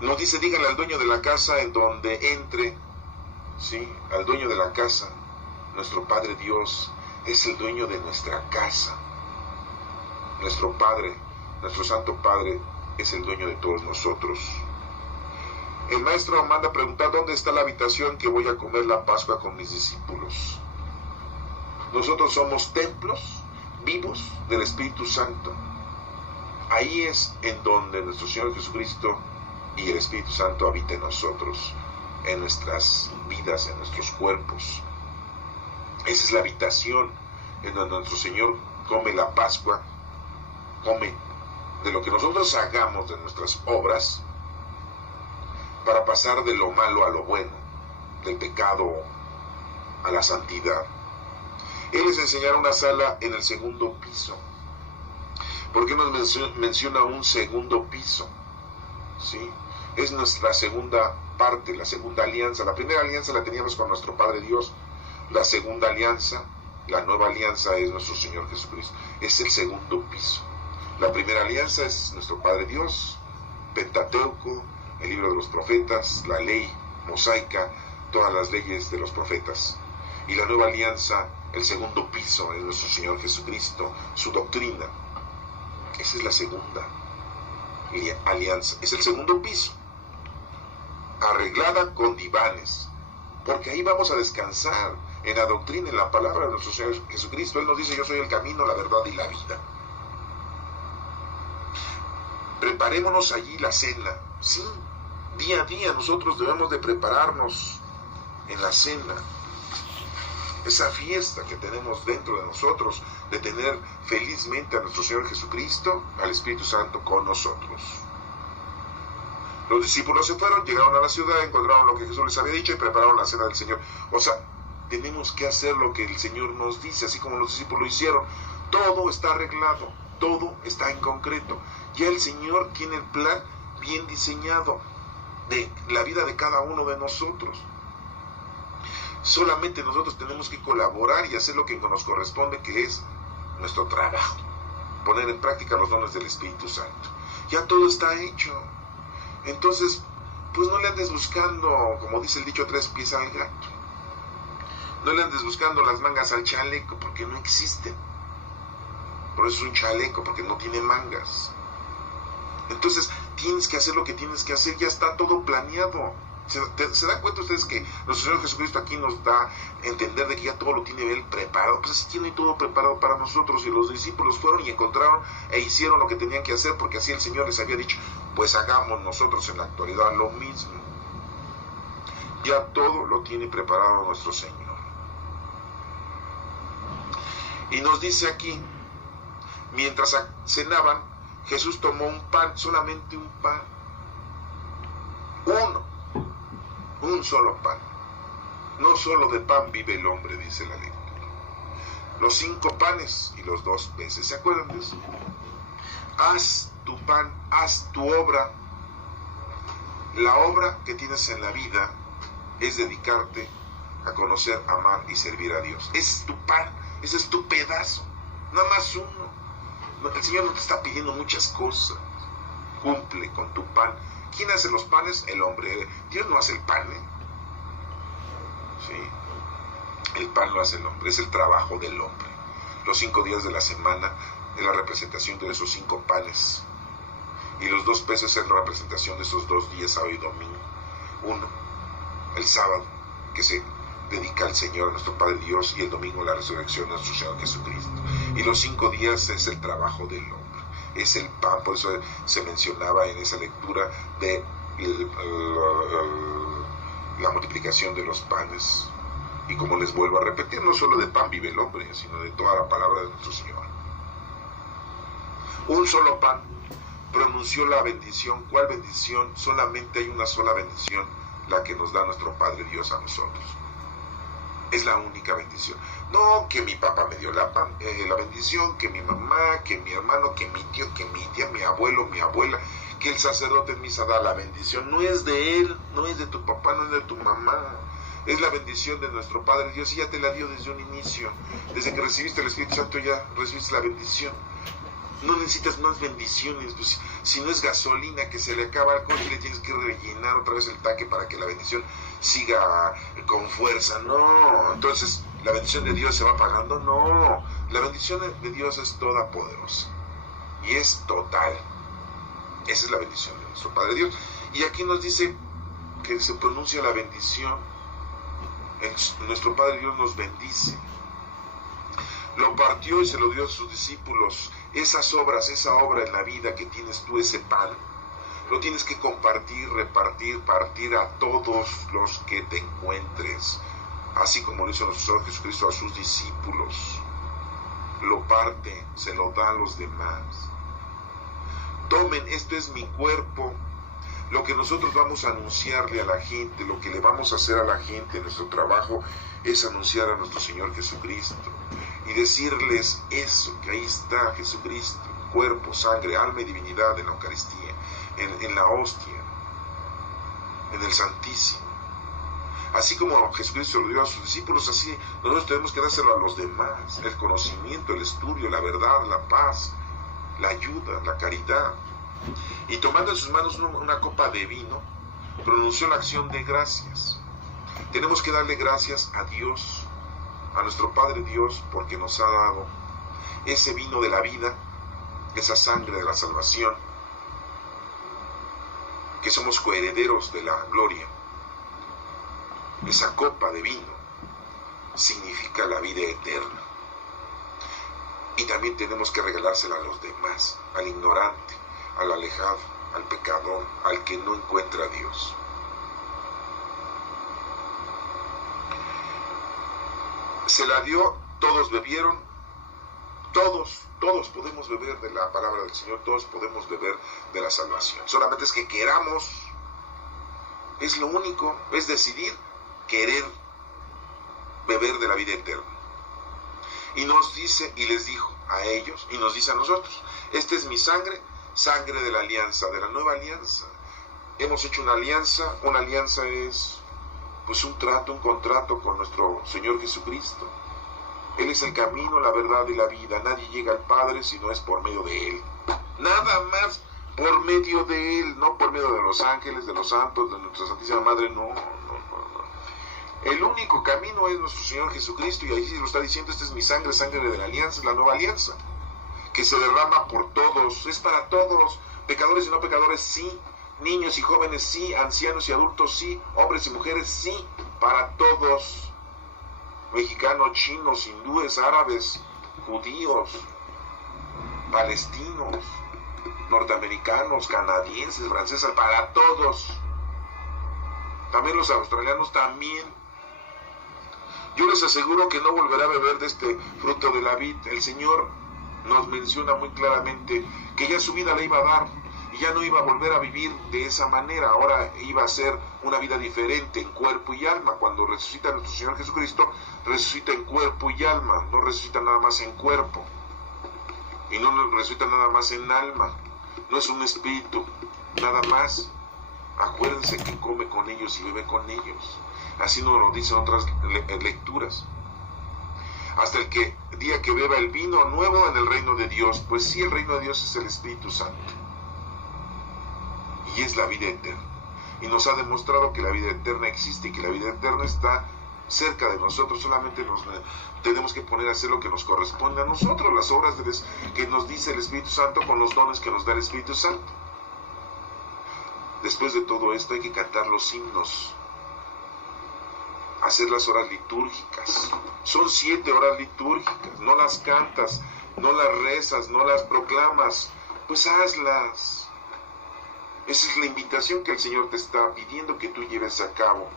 Nos dice, díganle al dueño de la casa en donde entre, ¿sí? Al dueño de la casa. Nuestro Padre Dios es el dueño de nuestra casa. Nuestro Padre, nuestro Santo Padre, es el dueño de todos nosotros. El maestro manda preguntar, ¿dónde está la habitación que voy a comer la Pascua con mis discípulos? Nosotros somos templos vivos del Espíritu Santo. Ahí es en donde nuestro Señor Jesucristo y el Espíritu Santo habita en nosotros, en nuestras vidas, en nuestros cuerpos. Esa es la habitación en donde nuestro Señor come la Pascua, come de lo que nosotros hagamos, de nuestras obras, para pasar de lo malo a lo bueno, del pecado a la santidad. Él les enseñará una sala en el segundo piso. ¿Por qué nos menciona un segundo piso? ¿Sí? Es nuestra segunda parte, la segunda alianza. La primera alianza la teníamos con nuestro Padre Dios. La segunda alianza, la nueva alianza, es nuestro Señor Jesucristo. Es el segundo piso. La primera alianza es nuestro Padre Dios, Pentateuco, el libro de los profetas, la ley mosaica, todas las leyes de los profetas. Y la nueva alianza, el segundo piso, es nuestro Señor Jesucristo, su doctrina. Esa es la segunda alianza, es el segundo piso, arreglada con divanes, porque ahí vamos a descansar en la doctrina, en la palabra de nuestro Señor Jesucristo. Él nos dice, yo soy el camino, la verdad y la vida. Preparémonos allí la cena. Sí, día a día nosotros debemos de prepararnos en la cena. esa fiesta que tenemos dentro de nosotros, de tener felizmente a nuestro Señor Jesucristo, al Espíritu Santo con nosotros. Los discípulos se fueron, llegaron a la ciudad, encontraron lo que Jesús les había dicho y prepararon la cena del Señor. O sea, tenemos que hacer lo que el Señor nos dice, así como los discípulos lo hicieron. Todo está arreglado, todo está en concreto. Ya el Señor tiene el plan bien diseñado de la vida de cada uno de nosotros. Solamente nosotros tenemos que colaborar y hacer lo que nos corresponde, que es nuestro trabajo. Poner en práctica los dones del Espíritu Santo. Ya todo está hecho. Entonces, pues no le andes buscando, como dice el dicho, 3 pies al gato. No le andes buscando las mangas al chaleco, porque no existen. Por eso es un chaleco, porque no tiene mangas. Entonces, tienes que hacer lo que tienes que hacer, ya está todo planeado. ¿Se dan cuenta ustedes que nuestro Señor Jesucristo aquí nos da a entender de que ya todo lo tiene Él preparado? Pues así tiene todo preparado para nosotros, y los discípulos fueron y encontraron e hicieron lo que tenían que hacer, porque así el Señor les había dicho. Pues hagamos nosotros en la actualidad lo mismo. Ya todo lo tiene preparado nuestro Señor. Y nos dice aquí, mientras cenaban, Jesús tomó un pan, solamente un pan. Un solo pan. No solo de pan vive el hombre, dice la lectura. Los 5 panes y los 2 peces. ¿Se acuerdan de eso? Haz tu pan, haz tu obra. La obra que tienes en la vida es dedicarte a conocer, amar y servir a Dios. Ese es tu pan, ese es tu pedazo. Nada más uno. El Señor no te está pidiendo muchas cosas. Cumple con tu pan. ¿Quién hace los panes? El hombre. Dios no hace el pan, ¿eh? Sí. El pan lo hace el hombre. Es el trabajo del hombre. Los 5 días de la semana es la representación de esos 5 panes. Y los 2 peces es la representación de esos 2 días, sábado y domingo. Uno, el sábado, que se dedica al Señor, a nuestro Padre Dios, y el domingo la resurrección de nuestro Señor Jesucristo. Y los 5 días es el trabajo del hombre. Es el pan, por eso se mencionaba en esa lectura de la multiplicación de los panes. Y como les vuelvo a repetir, no solo de pan vive el hombre, sino de toda la palabra de nuestro Señor. Un solo pan pronunció la bendición. ¿Cuál bendición? Solamente hay una sola bendición, la que nos da nuestro Padre Dios a nosotros. Es la única bendición. No que mi papá me dio la bendición, que mi mamá, que mi hermano, que mi tío, que mi tía, mi abuelo, mi abuela, que el sacerdote en misa da la bendición. No es de él, no es de tu papá, no es de tu mamá. Es la bendición de nuestro Padre Dios, y ya te la dio desde un inicio. Desde que recibiste el Espíritu Santo ya recibiste la bendición. No necesitas más bendiciones. Pues, si no es gasolina que se le acaba al coche, le tienes que rellenar otra vez el tanque para que la bendición siga con fuerza. No, entonces la bendición de Dios se va pagando. No, la bendición de Dios es todopoderosa y es total. Esa es la bendición de nuestro Padre Dios. Y aquí nos dice que se pronuncia la bendición. Nuestro Padre Dios nos bendice. Lo partió y se lo dio a sus discípulos. Esas obras, esa obra en la vida que tienes tú, ese pan, lo tienes que compartir, repartir, partir a todos los que te encuentres, así como lo hizo nuestro Señor Jesucristo a sus discípulos. Lo parte, se lo da a los demás. Tomen, esto es mi cuerpo. Lo que nosotros vamos a anunciarle a la gente, lo que le vamos a hacer a la gente en nuestro trabajo, es anunciar a nuestro Señor Jesucristo y decirles eso, que ahí está Jesucristo, cuerpo, sangre, alma y divinidad en la Eucaristía, en la hostia, en el Santísimo. Así como Jesucristo lo dio a sus discípulos, así nosotros tenemos que dárselo a los demás: el conocimiento, el estudio, la verdad, la paz, la ayuda, la caridad. Y tomando en sus manos una copa de vino, pronunció la acción de gracias. Tenemos que darle gracias a Dios, a nuestro Padre Dios, porque nos ha dado ese vino de la vida, esa sangre de la salvación, que somos coherederos de la gloria. Esa copa de vino significa la vida eterna. Y también tenemos que regalársela a los demás, al ignorante, al alejado, al pecador, al que no encuentra a Dios. se la dio, todos bebieron, todos podemos beber de la palabra del Señor, todos podemos beber de la salvación. Solamente es que queramos, es lo único, es decidir querer beber de la vida eterna. Y nos dice, y les dijo a ellos, y nos dice a nosotros, esta es mi sangre, sangre de la alianza, de la nueva alianza. Hemos hecho una alianza es pues un trato, un contrato con nuestro Señor Jesucristo. Él es el camino, la verdad y la vida. Nadie llega al Padre si no es por medio de Él. Nada más por medio de Él, no por medio de los ángeles, de los santos, de nuestra Santísima Madre, no. El único camino es nuestro Señor Jesucristo, y ahí se lo está diciendo, esta es mi sangre, sangre de la alianza, la nueva alianza, que se derrama por todos, es para todos, pecadores y no pecadores, sí, niños y jóvenes, sí, ancianos y adultos, sí, hombres y mujeres, sí, para todos. Mexicanos, chinos, hindúes, árabes, judíos, palestinos, norteamericanos, canadienses, franceses, para todos. También los australianos, también. Yo les aseguro que no volverá a beber de este fruto de la vid. El Señor nos menciona muy claramente que ya su vida le iba a dar y ya no iba a volver a vivir de esa manera. Ahora iba a ser una vida diferente en cuerpo y alma. Cuando resucita nuestro Señor Jesucristo, resucita en cuerpo y alma, no resucita nada más en cuerpo y no resucita nada más en alma, no es un espíritu nada más. Acuérdense que come con ellos y bebe con ellos, así nos lo dicen otras lecturas. Hasta el día que beba el vino nuevo en el reino de Dios. Pues sí, el reino de Dios es el Espíritu Santo y es la vida eterna, y nos ha demostrado que la vida eterna existe y que la vida eterna está cerca de nosotros. Solamente nos tenemos que poner a hacer lo que nos corresponde a nosotros, las obras que nos dice el Espíritu Santo con los dones que nos da el Espíritu Santo. Después de todo esto hay que cantar los himnos, hacer las horas litúrgicas. Son 7 horas litúrgicas, no las cantas, no las rezas, no las proclamas, pues hazlas. Esa es la invitación que el Señor te está pidiendo que tú lleves a cabo,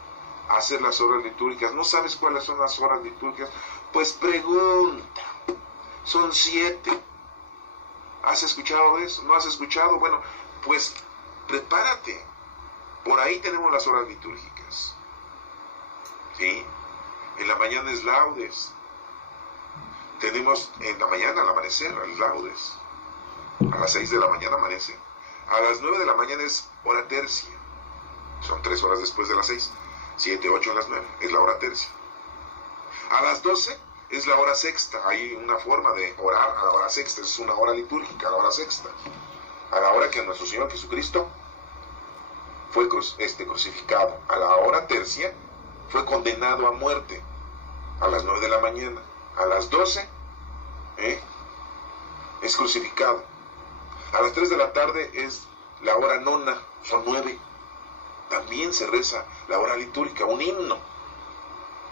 a hacer las horas litúrgicas. ¿No sabes cuáles son las horas litúrgicas? Pues pregunta. Son 7. ¿Has escuchado eso? ¿No has escuchado? Bueno, pues prepárate. Por ahí tenemos las horas litúrgicas. ¿Sí? En la mañana es laudes. Tenemos en la mañana al amanecer, el laudes. A las 6 de la mañana amanece. A las 9 de la mañana es hora tercia. Son 3 horas después de las 6. 7, 8 a las 9. Es la hora tercia. A las 12 es la hora sexta. Hay una forma de orar a la hora sexta. Es una hora litúrgica, a la hora sexta. A la hora que nuestro Señor Jesucristo fue crucificado. A la hora tercia fue condenado a muerte. A las 9 de la mañana. A las 12 es crucificado. A las 3 de la tarde es la hora nona, son 9. También se reza la hora litúrgica, un himno.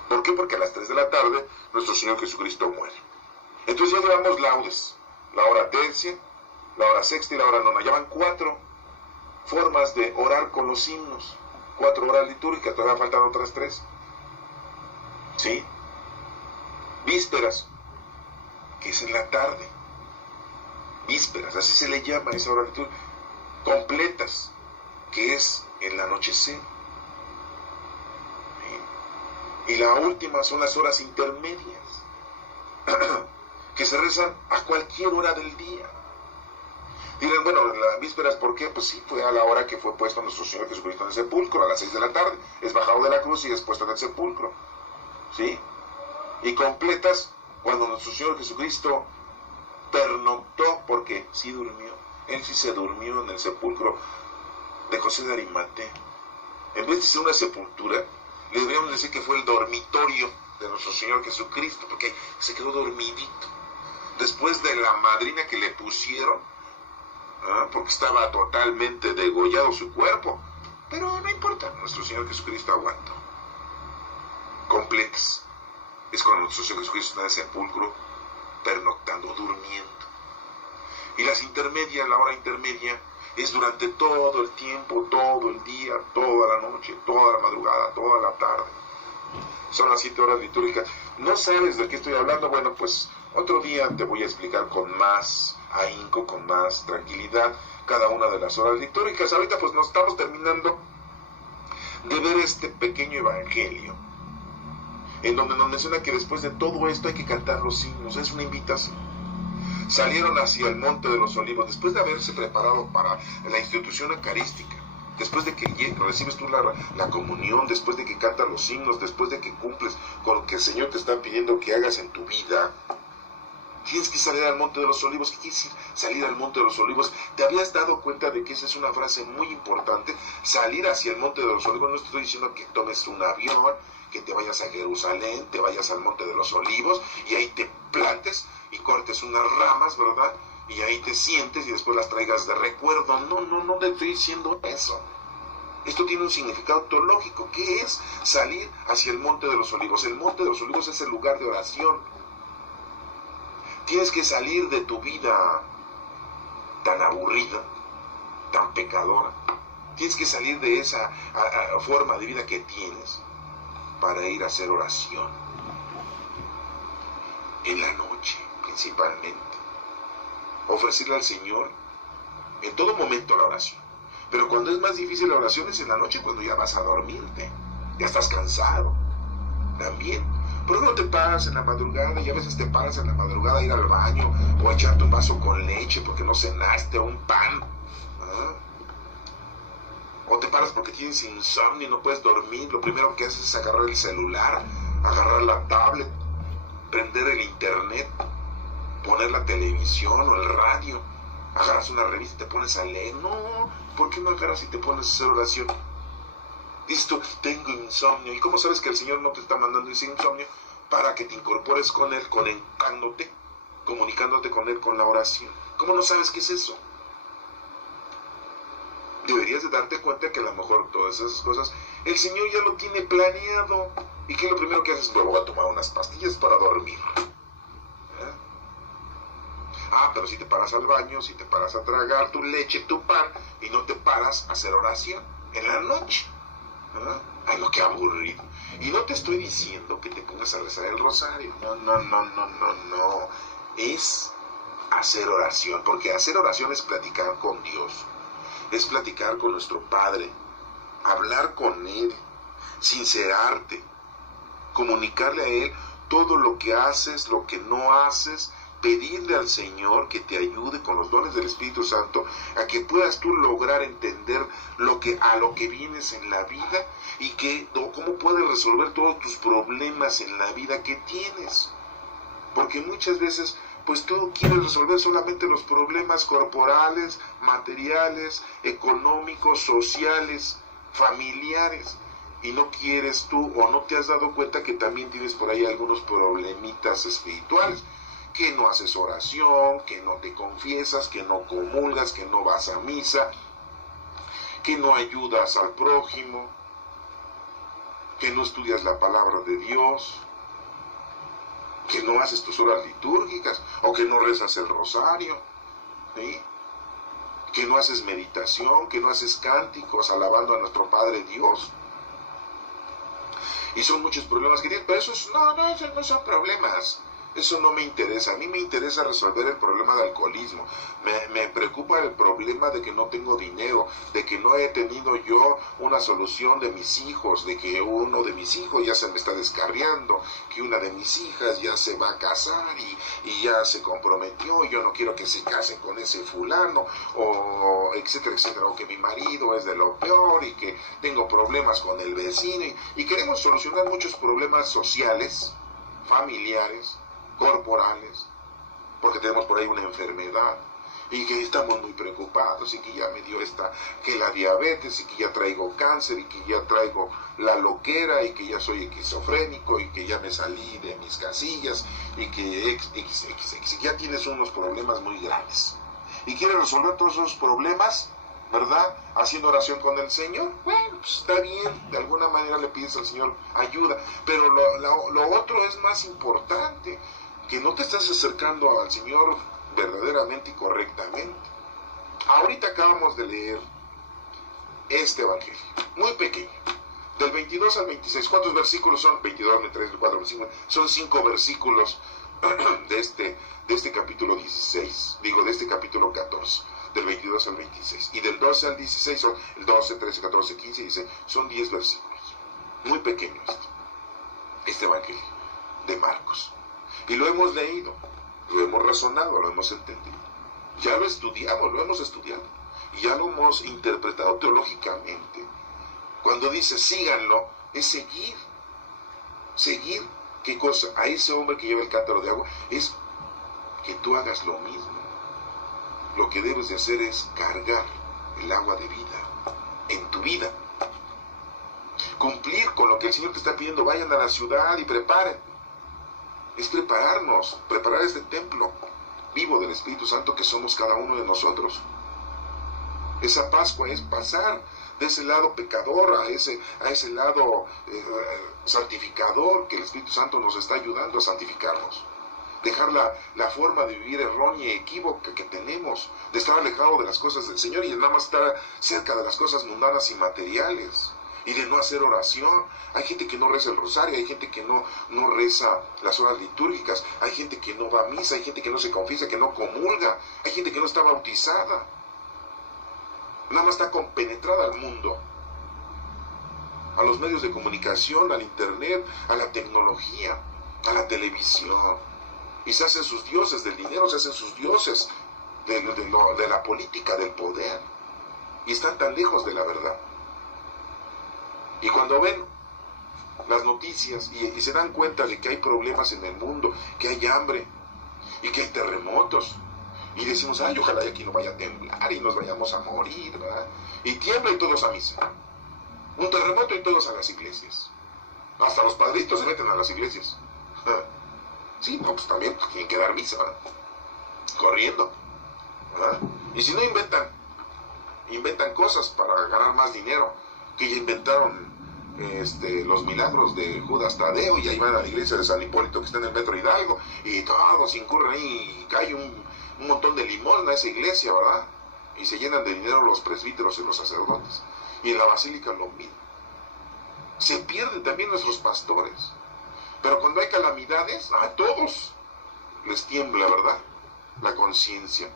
¿Por qué? Porque a las 3 de la tarde nuestro Señor Jesucristo muere. Entonces ya llevamos laudes, la hora tercia, la hora sexta y la hora nona. Ya van 4 formas de orar con los himnos, 4 horas litúrgicas, todavía faltan otras 3. ¿Sí? Vísperas, que es en la tarde. Vísperas, así se le llama esa hora litúrgica. Completas, que es el anochecer. Y la última son las horas intermedias, que se rezan a cualquier hora del día. Dirán, bueno, las vísperas, ¿por qué? Pues sí, fue a la hora que fue puesto nuestro Señor Jesucristo en el sepulcro, a las 6 de la tarde. Es bajado de la cruz y es puesto en el sepulcro. ¿Sí? Y completas, cuando nuestro Señor Jesucristo pernoctó, porque sí durmió. Él sí se durmió en el sepulcro de José de Arimatea. En vez de ser una sepultura, le deberíamos decir que fue el dormitorio de nuestro Señor Jesucristo, porque se quedó dormidito. Después de la madrina que le pusieron, porque estaba totalmente degollado su cuerpo. Pero no importa, nuestro Señor Jesucristo aguantó. Completas. Es cuando nuestro Señor Jesucristo está en el sepulcro, pernoctando, durmiendo. Y las intermedias, la hora intermedia, es durante todo el tiempo, todo el día, toda la noche, toda la madrugada, toda la tarde. Son las 7 horas litúrgicas. ¿No sabes de qué estoy hablando? Bueno, pues otro día te voy a explicar con más ahínco, con más tranquilidad, cada una de las horas litúrgicas. Ahorita pues nos estamos terminando de ver este pequeño evangelio, en donde nos menciona que después de todo esto hay que cantar los himnos. Es una invitación. Salieron hacia el Monte de los Olivos, después de haberse preparado para la institución eucarística, después de que recibes tú la comunión, después de que cantas los himnos, después de que cumples con lo que el Señor te está pidiendo que hagas en tu vida, tienes que salir al Monte de los Olivos. ¿Qué quiere decir salir al Monte de los Olivos? ¿Te habías dado cuenta de que esa es una frase muy importante? Salir hacia el Monte de los Olivos. No estoy diciendo que tomes un avión, que te vayas a Jerusalén, te vayas al Monte de los Olivos y ahí te plantes y cortes unas ramas, ¿verdad? Y ahí te sientes y después las traigas de recuerdo. No te estoy diciendo eso. Esto tiene un significado teológico. ¿Qué es salir hacia el Monte de los Olivos? El Monte de los Olivos es el lugar de oración. Tienes que salir de tu vida tan aburrida, tan pecadora. Tienes que salir de esa forma de vida que tienes para ir a hacer oración. En la noche, principalmente. Ofrecerle al Señor en todo momento la oración. Pero cuando es más difícil la oración es en la noche, cuando ya vas a dormirte. Ya estás cansado. También. ¿Por qué no te paras en la madrugada? Y a veces te paras en la madrugada a ir al baño o a echarte un vaso con leche porque no cenaste, o un pan. ¿Ah? O te paras porque tienes insomnio y no puedes dormir. Lo primero que haces es agarrar el celular, agarrar la tablet, prender el internet, poner la televisión o el radio. Agarras una revista y te pones a leer. No, ¿por qué no agarras y te pones a hacer oración? Dices tú, tengo insomnio. ¿Y cómo sabes que el Señor no te está mandando ese insomnio? Para que te incorpores con Él, conectándote, comunicándote con Él con la oración. ¿Cómo no sabes qué es eso? Deberías de darte cuenta que a lo mejor todas esas cosas el Señor ya lo tiene planeado. ¿Y qué es lo primero que haces? Me voy a tomar unas pastillas para dormir. Pero si te paras al baño, si te paras a tragar tu leche, tu pan, y no te paras a hacer oración en la noche. Ay, no, qué aburrido. Y no te estoy diciendo que te pongas a rezar el rosario. No. Es hacer oración, porque hacer oración es platicar con Dios. Es platicar con nuestro Padre. Hablar con Él. Sincerarte. Comunicarle a Él todo lo que haces, lo que no haces. Pedirle al Señor que te ayude con los dones del Espíritu Santo a que puedas tú lograr entender a lo que vienes en la vida y cómo puedes resolver todos tus problemas en la vida que tienes. Porque muchas veces pues tú quieres resolver solamente los problemas corporales, materiales, económicos, sociales, familiares. Y no quieres tú o no te has dado cuenta que también tienes por ahí algunos problemitas espirituales. Que no haces oración, que no te confiesas, que no comulgas, que no vas a misa, que no ayudas al prójimo, que no estudias la palabra de Dios, que no haces tus horas litúrgicas, o que no rezas el rosario, ¿sí? Que no haces meditación, que no haces cánticos alabando a nuestro Padre Dios. Y son muchos problemas que tienes, pero esos no son problemas. Eso no me interesa. A mí me interesa resolver el problema de alcoholismo. Me preocupa el problema de que no tengo dinero, de que no he tenido yo una solución de mis hijos, de que uno de mis hijos ya se me está descarriando, que una de mis hijas ya se va a casar y ya se comprometió y yo no quiero que se case con ese fulano, o etcétera, etcétera, o que mi marido es de lo peor y que tengo problemas con el vecino y queremos solucionar muchos problemas sociales, familiares, corporales, porque tenemos por ahí una enfermedad y que estamos muy preocupados y que ya me dio que la diabetes y que ya traigo cáncer y que ya traigo la loquera y que ya soy esquizofrénico y que ya me salí de mis casillas y que ya tienes unos problemas muy grandes y quieres resolver todos esos problemas, ¿verdad? Haciendo oración con el Señor. Bueno, pues está bien, de alguna manera le pides al Señor ayuda, pero lo otro es más importante, que no te estás acercando al Señor verdaderamente y correctamente. Ahorita acabamos de leer este evangelio, muy pequeño, del 22 al 26, ¿cuántos versículos son? 22, 23, 24, 25, son 5 versículos de este capítulo 16, digo, de este capítulo 14, del 22 al 26, y del 12 al 16 son el 12, 13, 14, 15 y 16, son 10 versículos, muy pequeño este evangelio de Marcos, y lo hemos leído, lo hemos razonado, lo hemos entendido, ya lo estudiamos, lo hemos estudiado, y ya lo hemos interpretado teológicamente. Cuando dice síganlo, es seguir, ¿qué cosa? A ese hombre que lleva el cántaro de agua, es que tú hagas lo mismo. Lo que debes de hacer es cargar el agua de vida en tu vida. Cumplir con lo que el Señor te está pidiendo. Vayan a la ciudad y preparen. Es prepararnos, preparar este templo vivo del Espíritu Santo que somos cada uno de nosotros. Esa Pascua es pasar de ese lado pecador a ese lado santificador, que el Espíritu Santo nos está ayudando a santificarnos. Dejar la forma de vivir errónea y equívoca que tenemos, de estar alejado de las cosas del Señor y de nada más estar cerca de las cosas mundanas y materiales, y de no hacer oración. Hay gente que no reza el rosario, hay gente que no reza las horas litúrgicas, hay gente que no va a misa, hay gente que no se confiesa, que no comulga, hay gente que no está bautizada. Nada más está compenetrada al mundo, a los medios de comunicación, al internet, a la tecnología, a la televisión, y se hacen sus dioses del dinero, se hacen sus dioses de la política, del poder, y están tan lejos de la verdad. Y cuando ven las noticias y se dan cuenta de que hay problemas en el mundo, que hay hambre y que hay terremotos, y decimos, ay, ojalá y aquí no vaya a temblar y nos vayamos a morir, ¿verdad? Y tiembla y todos a misa. Un terremoto y todos a las iglesias. Hasta los padritos se meten a las iglesias. Sí, no, pues también tienen que dar misa, ¿verdad? Corriendo, ¿verdad? Y si no inventan cosas para ganar más dinero, que ya inventaron los milagros de Judas Tadeo, y ahí van a la iglesia de San Hipólito que está en el Metro Hidalgo, y todos incurren ahí y cae un montón de limosna a esa iglesia, ¿verdad? Y se llenan de dinero los presbíteros y los sacerdotes. Y en la basílica lo mismo. Se pierden también nuestros pastores. Pero cuando hay calamidades, a todos les tiembla, ¿verdad? La conciencia.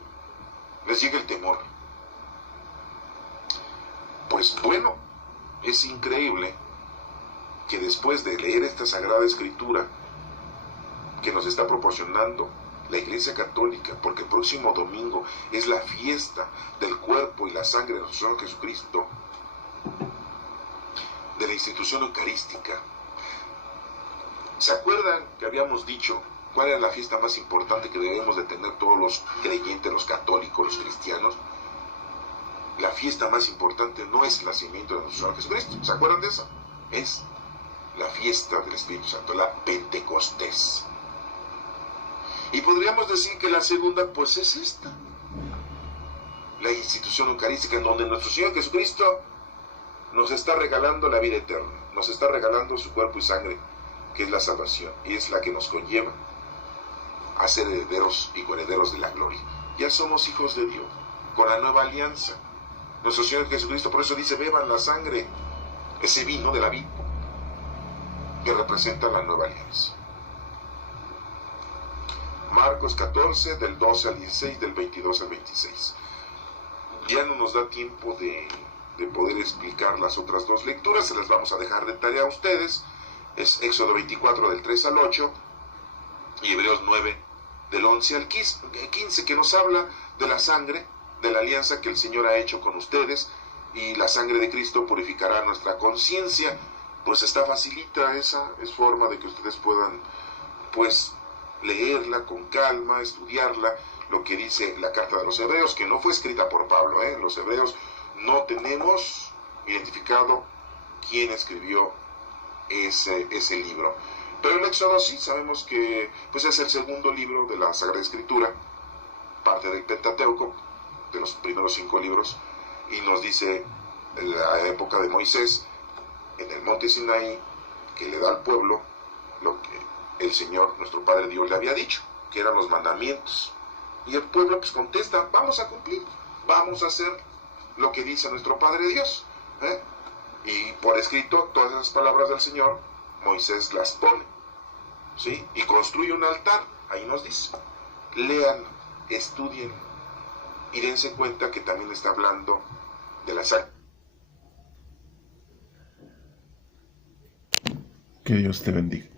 Les llega el temor. Pues bueno, es increíble que después de leer esta Sagrada Escritura que nos está proporcionando la Iglesia Católica, porque el próximo domingo es la fiesta del cuerpo y la sangre de nuestro Señor Jesucristo, de la institución eucarística. ¿Se acuerdan que habíamos dicho cuál era la fiesta más importante que debemos de tener todos los creyentes, los católicos, los cristianos? La fiesta más importante no es el nacimiento de nuestro Señor Jesucristo. ¿Se acuerdan de eso? Es la fiesta del Espíritu Santo, la Pentecostés. Y podríamos decir que la segunda, pues es esta, la institución eucarística, en donde nuestro Señor Jesucristo nos está regalando la vida eterna, nos está regalando su cuerpo y sangre, que es la salvación, y es la que nos conlleva a ser herederos y coherederos de la gloria. Ya somos hijos de Dios, con la nueva alianza. Nuestro Señor Jesucristo, por eso dice, beban la sangre, ese vino de la vid, que representa la nueva alianza. Marcos 14, del 12 al 16, del 22 al 26. Ya no nos da tiempo de poder explicar las otras dos lecturas, se las vamos a dejar de tarea a ustedes. Es Éxodo 24, del 3 al 8, y Hebreos 9, del 11 al 15, que nos habla de la sangre, de la alianza que el Señor ha hecho con ustedes, y la sangre de Cristo purificará nuestra conciencia. Pues está facilita, esa es forma de que ustedes puedan, pues, leerla con calma, estudiarla, lo que dice la carta de los Hebreos, que no fue escrita por Pablo, ¿eh? Los Hebreos no tenemos identificado quién escribió ese libro. Pero el Éxodo sí, sabemos que pues es el segundo libro de la Sagrada Escritura, parte del Pentateuco, de los primeros 5 libros, y nos dice en la época de Moisés, en el monte Sinaí, que le da al pueblo lo que el Señor, nuestro Padre Dios, le había dicho, que eran los mandamientos. Y el pueblo pues contesta, vamos a cumplir, vamos a hacer lo que dice nuestro Padre Dios, ¿eh? Y por escrito, todas esas palabras del Señor, Moisés las pone, ¿sí? Y construye un altar, ahí nos dice. Lean, estudien y dense cuenta que también está hablando de la sangre. Que Dios te bendiga.